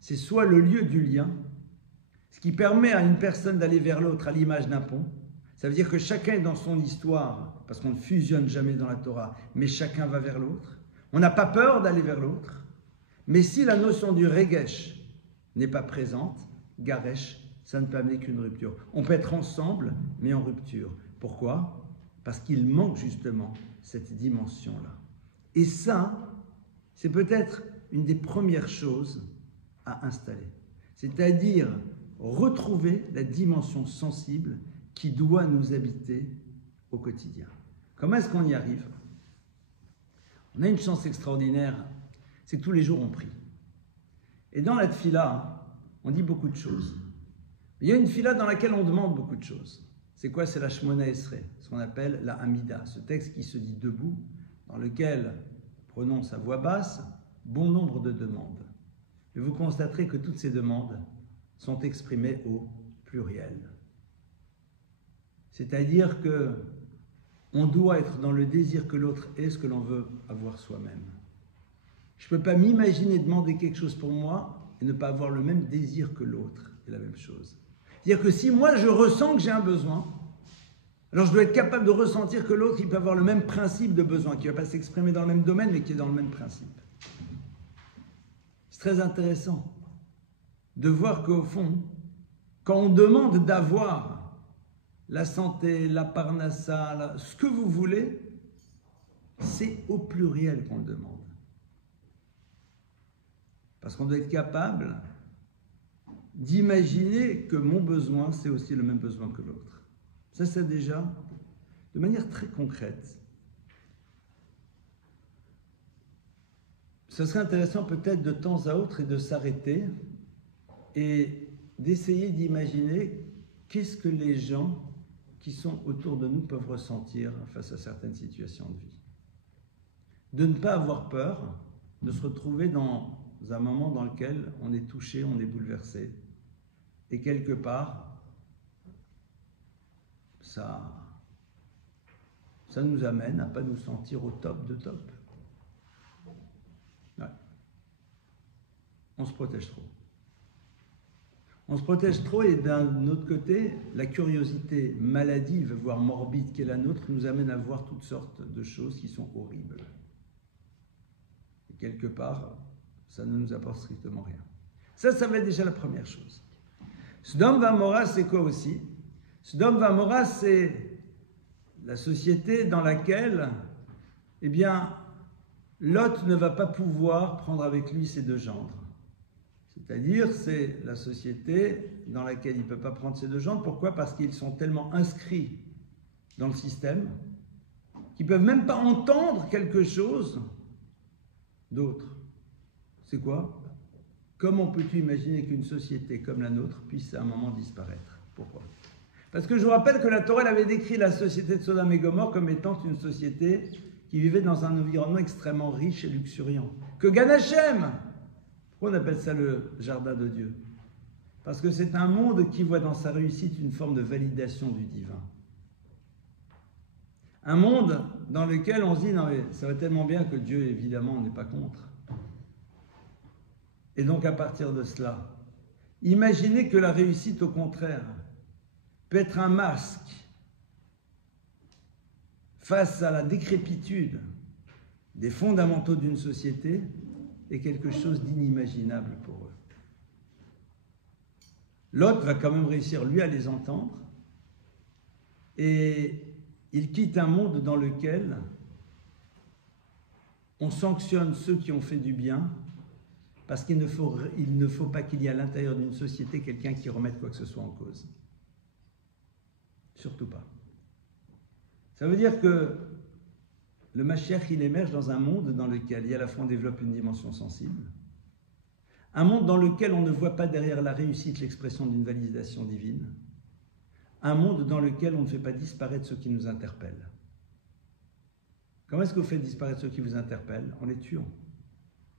c'est soit le lieu du lien, ce qui permet à une personne d'aller vers l'autre à l'image d'un pont. Ça veut dire que chacun est dans son histoire, parce qu'on ne fusionne jamais dans la Torah, mais chacun va vers l'autre. On n'a pas peur d'aller vers l'autre, mais si la notion du regesh n'est pas présente, garesh, ça ne peut amener qu'une rupture. On peut être ensemble, mais en rupture. Pourquoi? Parce qu'il manque justement cette dimension-là. Et ça, c'est peut-être une des premières choses à installer. C'est-à-dire retrouver la dimension sensible qui doit nous habiter au quotidien. Comment est-ce qu'on y arrive? On a une chance extraordinaire, c'est que tous les jours on prie. Et dans la tfila, on dit beaucoup de choses. Il y a une tfila dans laquelle on demande beaucoup de choses. C'est quoi? C'est la Shemona Esrei, ce qu'on appelle la Hamida, ce texte qui se dit debout, dans lequel prononce à voix basse bon nombre de demandes. et vous constaterez que toutes ces demandes sont exprimées au pluriel. C'est-à-dire que on doit être dans le désir que l'autre ait ce que l'on veut avoir soi-même. Je ne peux pas m'imaginer demander quelque chose pour moi et ne pas avoir le même désir que l'autre. C'est la même chose. C'est-à-dire que si moi je ressens que j'ai un besoin, alors je dois être capable de ressentir que l'autre il peut avoir le même principe de besoin, qui ne va pas s'exprimer dans le même domaine, mais qui est dans le même principe. C'est très intéressant de voir qu'au fond, quand on demande d'avoir la santé, la parnassa, ce que vous voulez, c'est au pluriel qu'on le demande. Parce qu'on doit être capable d'imaginer que mon besoin, c'est aussi le même besoin que l'autre. Ça, c'est déjà de manière très concrète. Ce serait intéressant peut-être de temps à autre et de s'arrêter et d'essayer d'imaginer qu'est-ce que les gens qui sont autour de nous peuvent ressentir face à certaines situations de vie. De ne pas avoir peur de se retrouver dans un moment dans lequel on est touché, on est bouleversé. Et quelque part, ça nous amène à ne pas nous sentir au top de top. Ouais. On se protège trop. On se protège trop et d'un autre côté, la curiosité maladive, voire morbide qui est la nôtre, nous amène à voir toutes sortes de choses qui sont horribles. Et quelque part, ça ne nous apporte strictement rien. Ça va être déjà la première chose. Sodome Vamora, c'est quoi aussi? Sodome Vamora, c'est la société dans laquelle, eh bien, Lot ne va pas pouvoir prendre avec lui ses deux gendres. C'est-à-dire, c'est la société dans laquelle il ne peut pas prendre ses deux gendres. Pourquoi? Parce qu'ils sont tellement inscrits dans le système qu'ils ne peuvent même pas entendre quelque chose d'autre. C'est quoi? Comment peux-tu imaginer qu'une société comme la nôtre puisse à un moment disparaître? Pourquoi? Parce que je vous rappelle que la Torah avait décrit la société de Sodome et Gomorrhe comme étant une société qui vivait dans un environnement extrêmement riche et luxuriant. Que Gan Hashem! Pourquoi on appelle ça le jardin de Dieu? Parce que c'est un monde qui voit dans sa réussite une forme de validation du divin. Un monde dans lequel on se dit, non mais ça va tellement bien que Dieu, évidemment, n'est pas contre. Et donc à partir de cela, imaginez que la réussite, au contraire, peut être un masque face à la décrépitude des fondamentaux d'une société est quelque chose d'inimaginable pour eux. Lot va quand même réussir, lui, à les entendre, et il quitte un monde dans lequel on sanctionne ceux qui ont fait du bien, parce qu'il ne faut pas qu'il y ait à l'intérieur d'une société quelqu'un qui remette quoi que ce soit en cause. Surtout pas. Ça veut dire que le Mashiach, il émerge dans un monde dans lequel il y a à la fois on développe une dimension sensible, un monde dans lequel on ne voit pas derrière la réussite l'expression d'une validation divine, un monde dans lequel on ne fait pas disparaître ceux qui nous interpellent. Comment est-ce que vous faites disparaître ceux qui vous interpellent? En les tuant.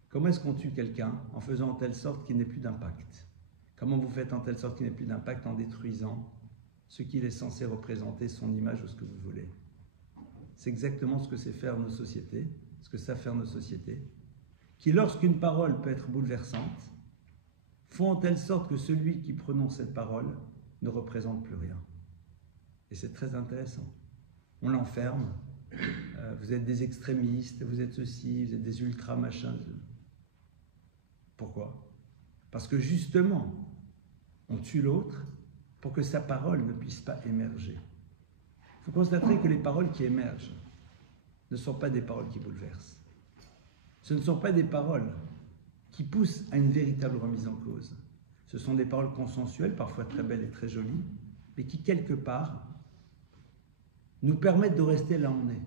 Comment est-ce qu'on tue quelqu'un? En faisant en telle sorte qu'il n'ait plus d'impact. Comment vous faites en telle sorte qu'il n'ait plus d'impact? En détruisant ce qu'il est censé représenter, son image ou ce que vous voulez. C'est exactement ce que c'est faire nos sociétés, ce que savent faire nos sociétés, qui, lorsqu'une parole peut être bouleversante, font en telle sorte que celui qui prononce cette parole ne représente plus rien. Et c'est très intéressant. On l'enferme, vous êtes des extrémistes, vous êtes ceci, vous êtes des ultra-machins. Pourquoi? Parce que justement, on tue l'autre pour que sa parole ne puisse pas émerger. Vous constaterez que les paroles qui émergent ne sont pas des paroles qui bouleversent. Ce ne sont pas des paroles qui poussent à une véritable remise en cause. Ce sont des paroles consensuelles, parfois très belles et très jolies, mais qui, quelque part, nous permettent de rester là où on est.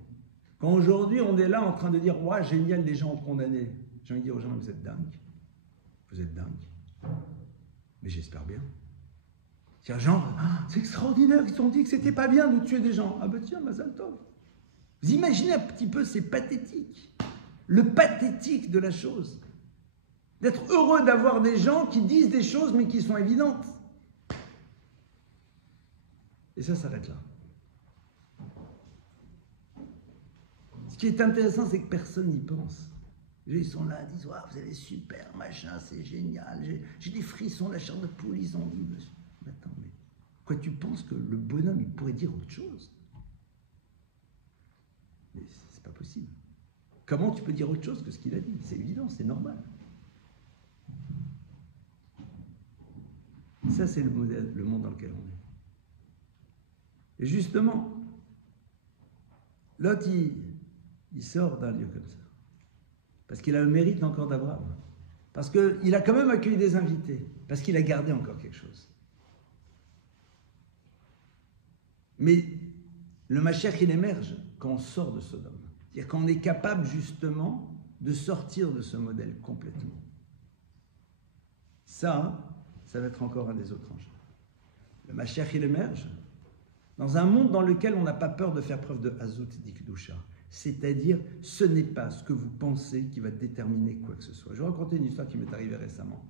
Quand aujourd'hui, on est là en train de dire « Ouah, génial, les gens ont condamné », j'ai envie de dire aux gens « Vous êtes dingues. Vous êtes dingues. Mais j'espère bien. » C'est genre, c'est extraordinaire, ils ont dit que c'était pas bien de tuer des gens. Ah ben tiens, Mazal Tov. Vous imaginez un petit peu, c'est pathétique. Le pathétique de la chose. D'être heureux d'avoir des gens qui disent des choses mais qui sont évidentes. Et ça s'arrête là. Ce qui est intéressant, c'est que personne n'y pense. Ils sont là, ils disent oh, vous avez super, machin, c'est génial, j'ai des frissons, la chair de poule, ils ont dit. Mais attends, mais quoi, tu penses que le bonhomme, il pourrait dire autre chose? Mais c'est pas possible. Comment tu peux dire autre chose que ce qu'il a dit? C'est évident, c'est normal. Ça, c'est le monde dans lequel on est. Et justement, Lot, il sort d'un lieu comme ça. Parce qu'il a le mérite encore d'Abraham. Parce qu'il a quand même accueilli des invités. Parce qu'il a gardé encore quelque chose. Mais le Mashiach, il émerge quand on sort de Sodome. C'est-à-dire qu'on est capable justement de sortir de ce modèle complètement. Ça va être encore un des autres enjeux. Le Mashiach, il émerge dans un monde dans lequel on n'a pas peur de faire preuve de Hazut Dikdusha. C'est-à-dire, ce n'est pas ce que vous pensez qui va déterminer quoi que ce soit. Je vais raconter une histoire qui m'est arrivée récemment.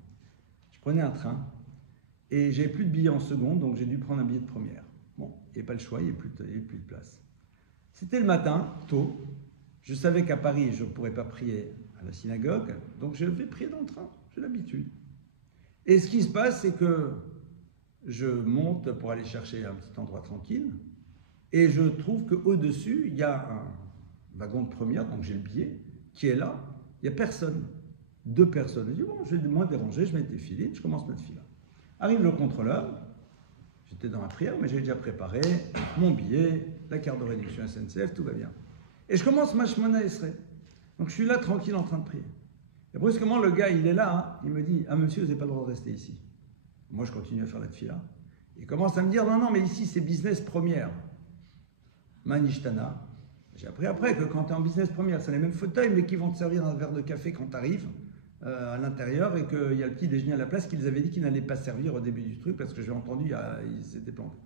Je prenais un train et j'avais plus de billets en seconde, donc j'ai dû prendre un billet de première. Bon, il n'y avait pas le choix, il n'y avait plus de place. C'était le matin, tôt. Je savais qu'à Paris, je ne pourrais pas prier à la synagogue, donc je vais prier dans le train, j'ai l'habitude. Et ce qui se passe, c'est que je monte pour aller chercher un petit endroit tranquille, et je trouve qu'au-dessus, il y a un wagon de première, donc j'ai le billet, qui est là, il n'y a personne. 2 personnes. Je dis, bon, je vais moins déranger, je mets des filets, je commence notre fila. Arrive le contrôleur, j'étais dans la prière, mais j'ai déjà préparé mon billet, la carte de réduction SNCF, tout va bien. Et je commence ma Shemona Esrei. Donc je suis là, tranquille, en train de prier. Et brusquement, le gars, il est là, hein, il me dit, ah monsieur, vous n'avez pas le droit de rester ici. Moi, je continue à faire la fila. Il commence à me dire, non, mais ici, c'est business première. Manishtana. J'ai appris après que quand tu es en business première, c'est les mêmes fauteuils, mais qui vont te servir un verre de café quand tu arrives à l'intérieur, et qu'il y a le petit déjeuner à la place qu'ils avaient dit qu'ils n'allaient pas servir au début du truc, parce que j'ai entendu, ils s'étaient plantés.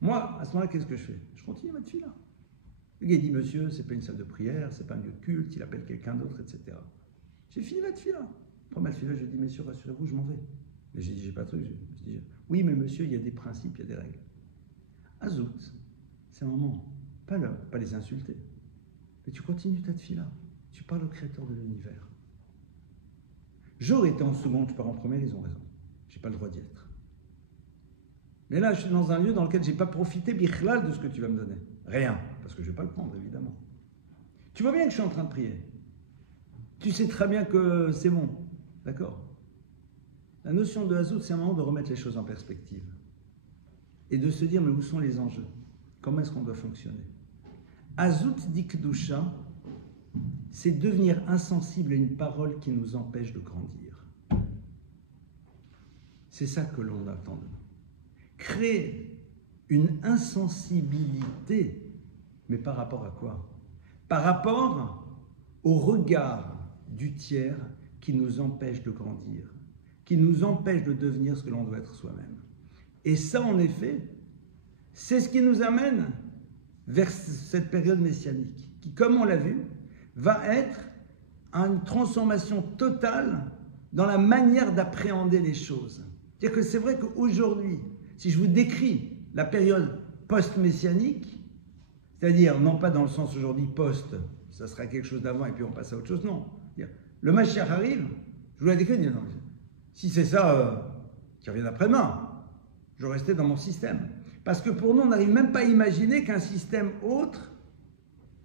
Moi, à ce moment-là, qu'est-ce que je fais? Je continue ma fila. Le gars dit, monsieur, c'est pas une salle de prière, c'est pas un lieu de culte, il appelle quelqu'un d'autre, etc. J'ai fini ma fila. Après ma fila, je dis, messieurs, rassurez-vous, je m'en vais. Mais j'ai dit, j'ai pas de truc. Je dis, oui, mais monsieur, il y a des principes, il y a des règles. Azout, c'est un moment. Pas les insulter. Mais tu continues ta fila. Tu parles au créateur de l'univers. J'aurais été en seconde, je pars en première, ils ont raison. J'ai pas le droit d'y être. Mais là, je suis dans un lieu dans lequel j'ai pas profité, bichlal, de ce que tu vas me donner. Rien. Parce que je vais pas le prendre, évidemment. Tu vois bien que je suis en train de prier. Tu sais très bien que c'est bon. D'accord? La notion de Hazout, c'est un moment de remettre les choses en perspective. Et de se dire, mais où sont les enjeux? Comment est-ce qu'on doit fonctionner? Hazout Dikdusha, c'est devenir insensible à une parole qui nous empêche de grandir. C'est ça que l'on attend de nous. Créer une insensibilité, mais par rapport à quoi? Par rapport au regard du tiers qui nous empêche de grandir, qui nous empêche de devenir ce que l'on doit être soi-même. Et ça, en effet, c'est ce qui nous amène vers cette période messianique, qui, comme on l'a vu, va être une transformation totale dans la manière d'appréhender les choses. C'est-à-dire que c'est vrai qu'aujourd'hui, si je vous décris la période post-messianique, c'est-à-dire non pas dans le sens aujourd'hui post, ça sera quelque chose d'avant et puis on passe à autre chose, non. Le Mashiach arrive, je vous la décris, non, si c'est ça qui revient après-demain, je restais dans mon système. Parce que pour nous, on n'arrive même pas à imaginer qu'un système autre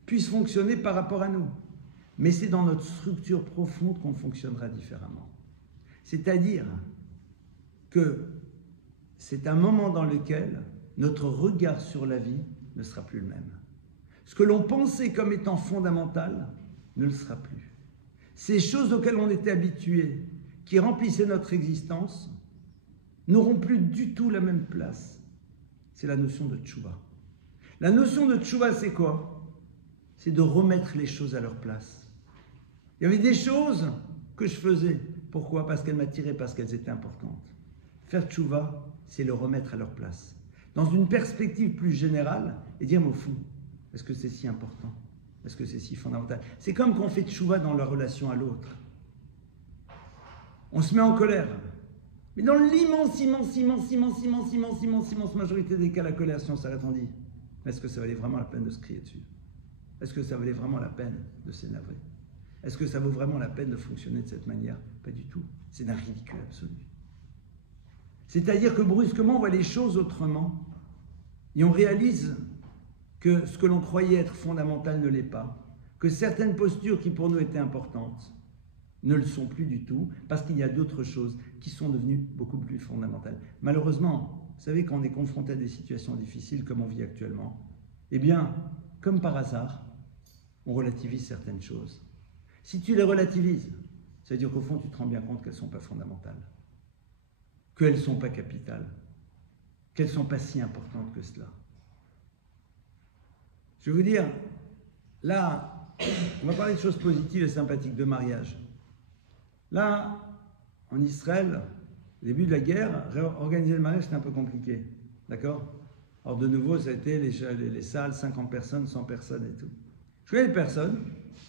puisse fonctionner par rapport à nous. Mais c'est dans notre structure profonde qu'on fonctionnera différemment. C'est-à-dire que c'est un moment dans lequel notre regard sur la vie ne sera plus le même. Ce que l'on pensait comme étant fondamental ne le sera plus. Ces choses auxquelles on était habitué, qui remplissaient notre existence, n'auront plus du tout la même place. C'est la notion de tchouva. La notion de tchouva, c'est quoi? C'est de remettre les choses à leur place. Il y avait des choses que je faisais. Pourquoi? Parce qu'elles m'attiraient, parce qu'elles étaient importantes. Faire tchouva, c'est le remettre à leur place. Dans une perspective plus générale, et dire, mais au fond, est-ce que c'est si important? Est-ce que c'est si fondamental? C'est comme quand on fait tchouva dans la relation à l'autre. On se met en colère. Mais dans l'immense majorité des cas, la colère, si on s'arrête, on dit, est-ce que ça valait vraiment la peine de se crier dessus? Est-ce que ça valait vraiment la peine de s'énerver? Est-ce que ça vaut vraiment la peine de fonctionner de cette manière? Pas du tout. C'est d'un ridicule absolu. C'est-à-dire que brusquement, on voit les choses autrement et on réalise que ce que l'on croyait être fondamental ne l'est pas, que certaines postures qui pour nous étaient importantes ne le sont plus du tout, parce qu'il y a d'autres choses qui sont devenues beaucoup plus fondamentales. Malheureusement, vous savez, quand on est confronté à des situations difficiles comme on vit actuellement, eh bien, comme par hasard, on relativise certaines choses. Si tu les relativises, ça veut dire qu'au fond, tu te rends bien compte qu'elles ne sont pas fondamentales, qu'elles ne sont pas capitales, qu'elles ne sont pas si importantes que cela. Je vais vous dire, là, on va parler de choses positives et sympathiques, de mariage. Là, en Israël, au début de la guerre, organiser le mariage, c'était un peu compliqué. D'accord? Alors de nouveau, ça a été les salles, 50 personnes, 100 personnes et tout. Je connais les personnes,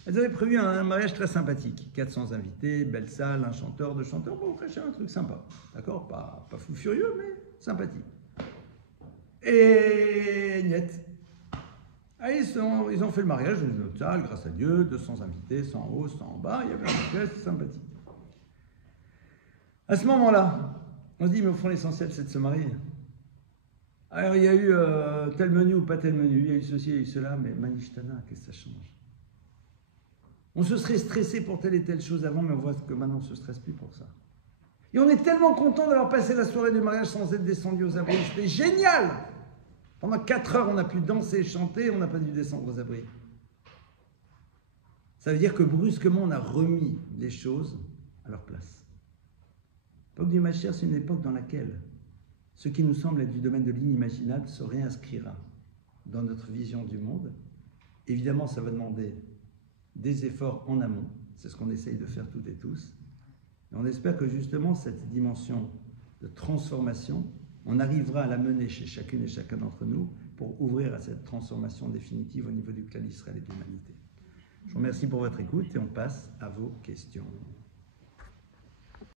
elles avaient prévu un mariage très sympathique. 400 invités, belle salle, un chanteur, 2 chanteurs, bon, un truc sympa. D'accord? Pas fou furieux, mais sympathique. Et niet. Ah, ils ont fait le mariage dans une autre salle, grâce à Dieu, 200 invités, 100 en haut, 100 en bas, il y avait un geste sympathique. À ce moment-là, on se dit, mais au fond, l'essentiel, c'est de se marier. Alors, il y a eu tel menu ou pas tel menu, il y a eu ceci, il y a eu cela, mais manishtana, qu'est-ce que ça change? On se serait stressé pour telle et telle chose avant, mais on voit que maintenant, on ne se stresse plus pour ça. Et on est tellement content d'avoir passé la soirée du mariage sans être descendu aux abris. C'était génial! Pendant 4 heures, on a pu danser et chanter, on n'a pas dû descendre aux abris. Ça veut dire que brusquement, on a remis les choses à leur place. L'époque du Mashiach, c'est une époque dans laquelle ce qui nous semble être du domaine de l'inimaginable se réinscrira dans notre vision du monde. Évidemment, ça va demander des efforts en amont. C'est ce qu'on essaye de faire toutes et tous. Et on espère que justement, cette dimension de transformation, on arrivera à la mener chez chacune et chacun d'entre nous pour ouvrir à cette transformation définitive au niveau du clan Israël et de l'humanité. Je vous remercie pour votre écoute et on passe à vos questions.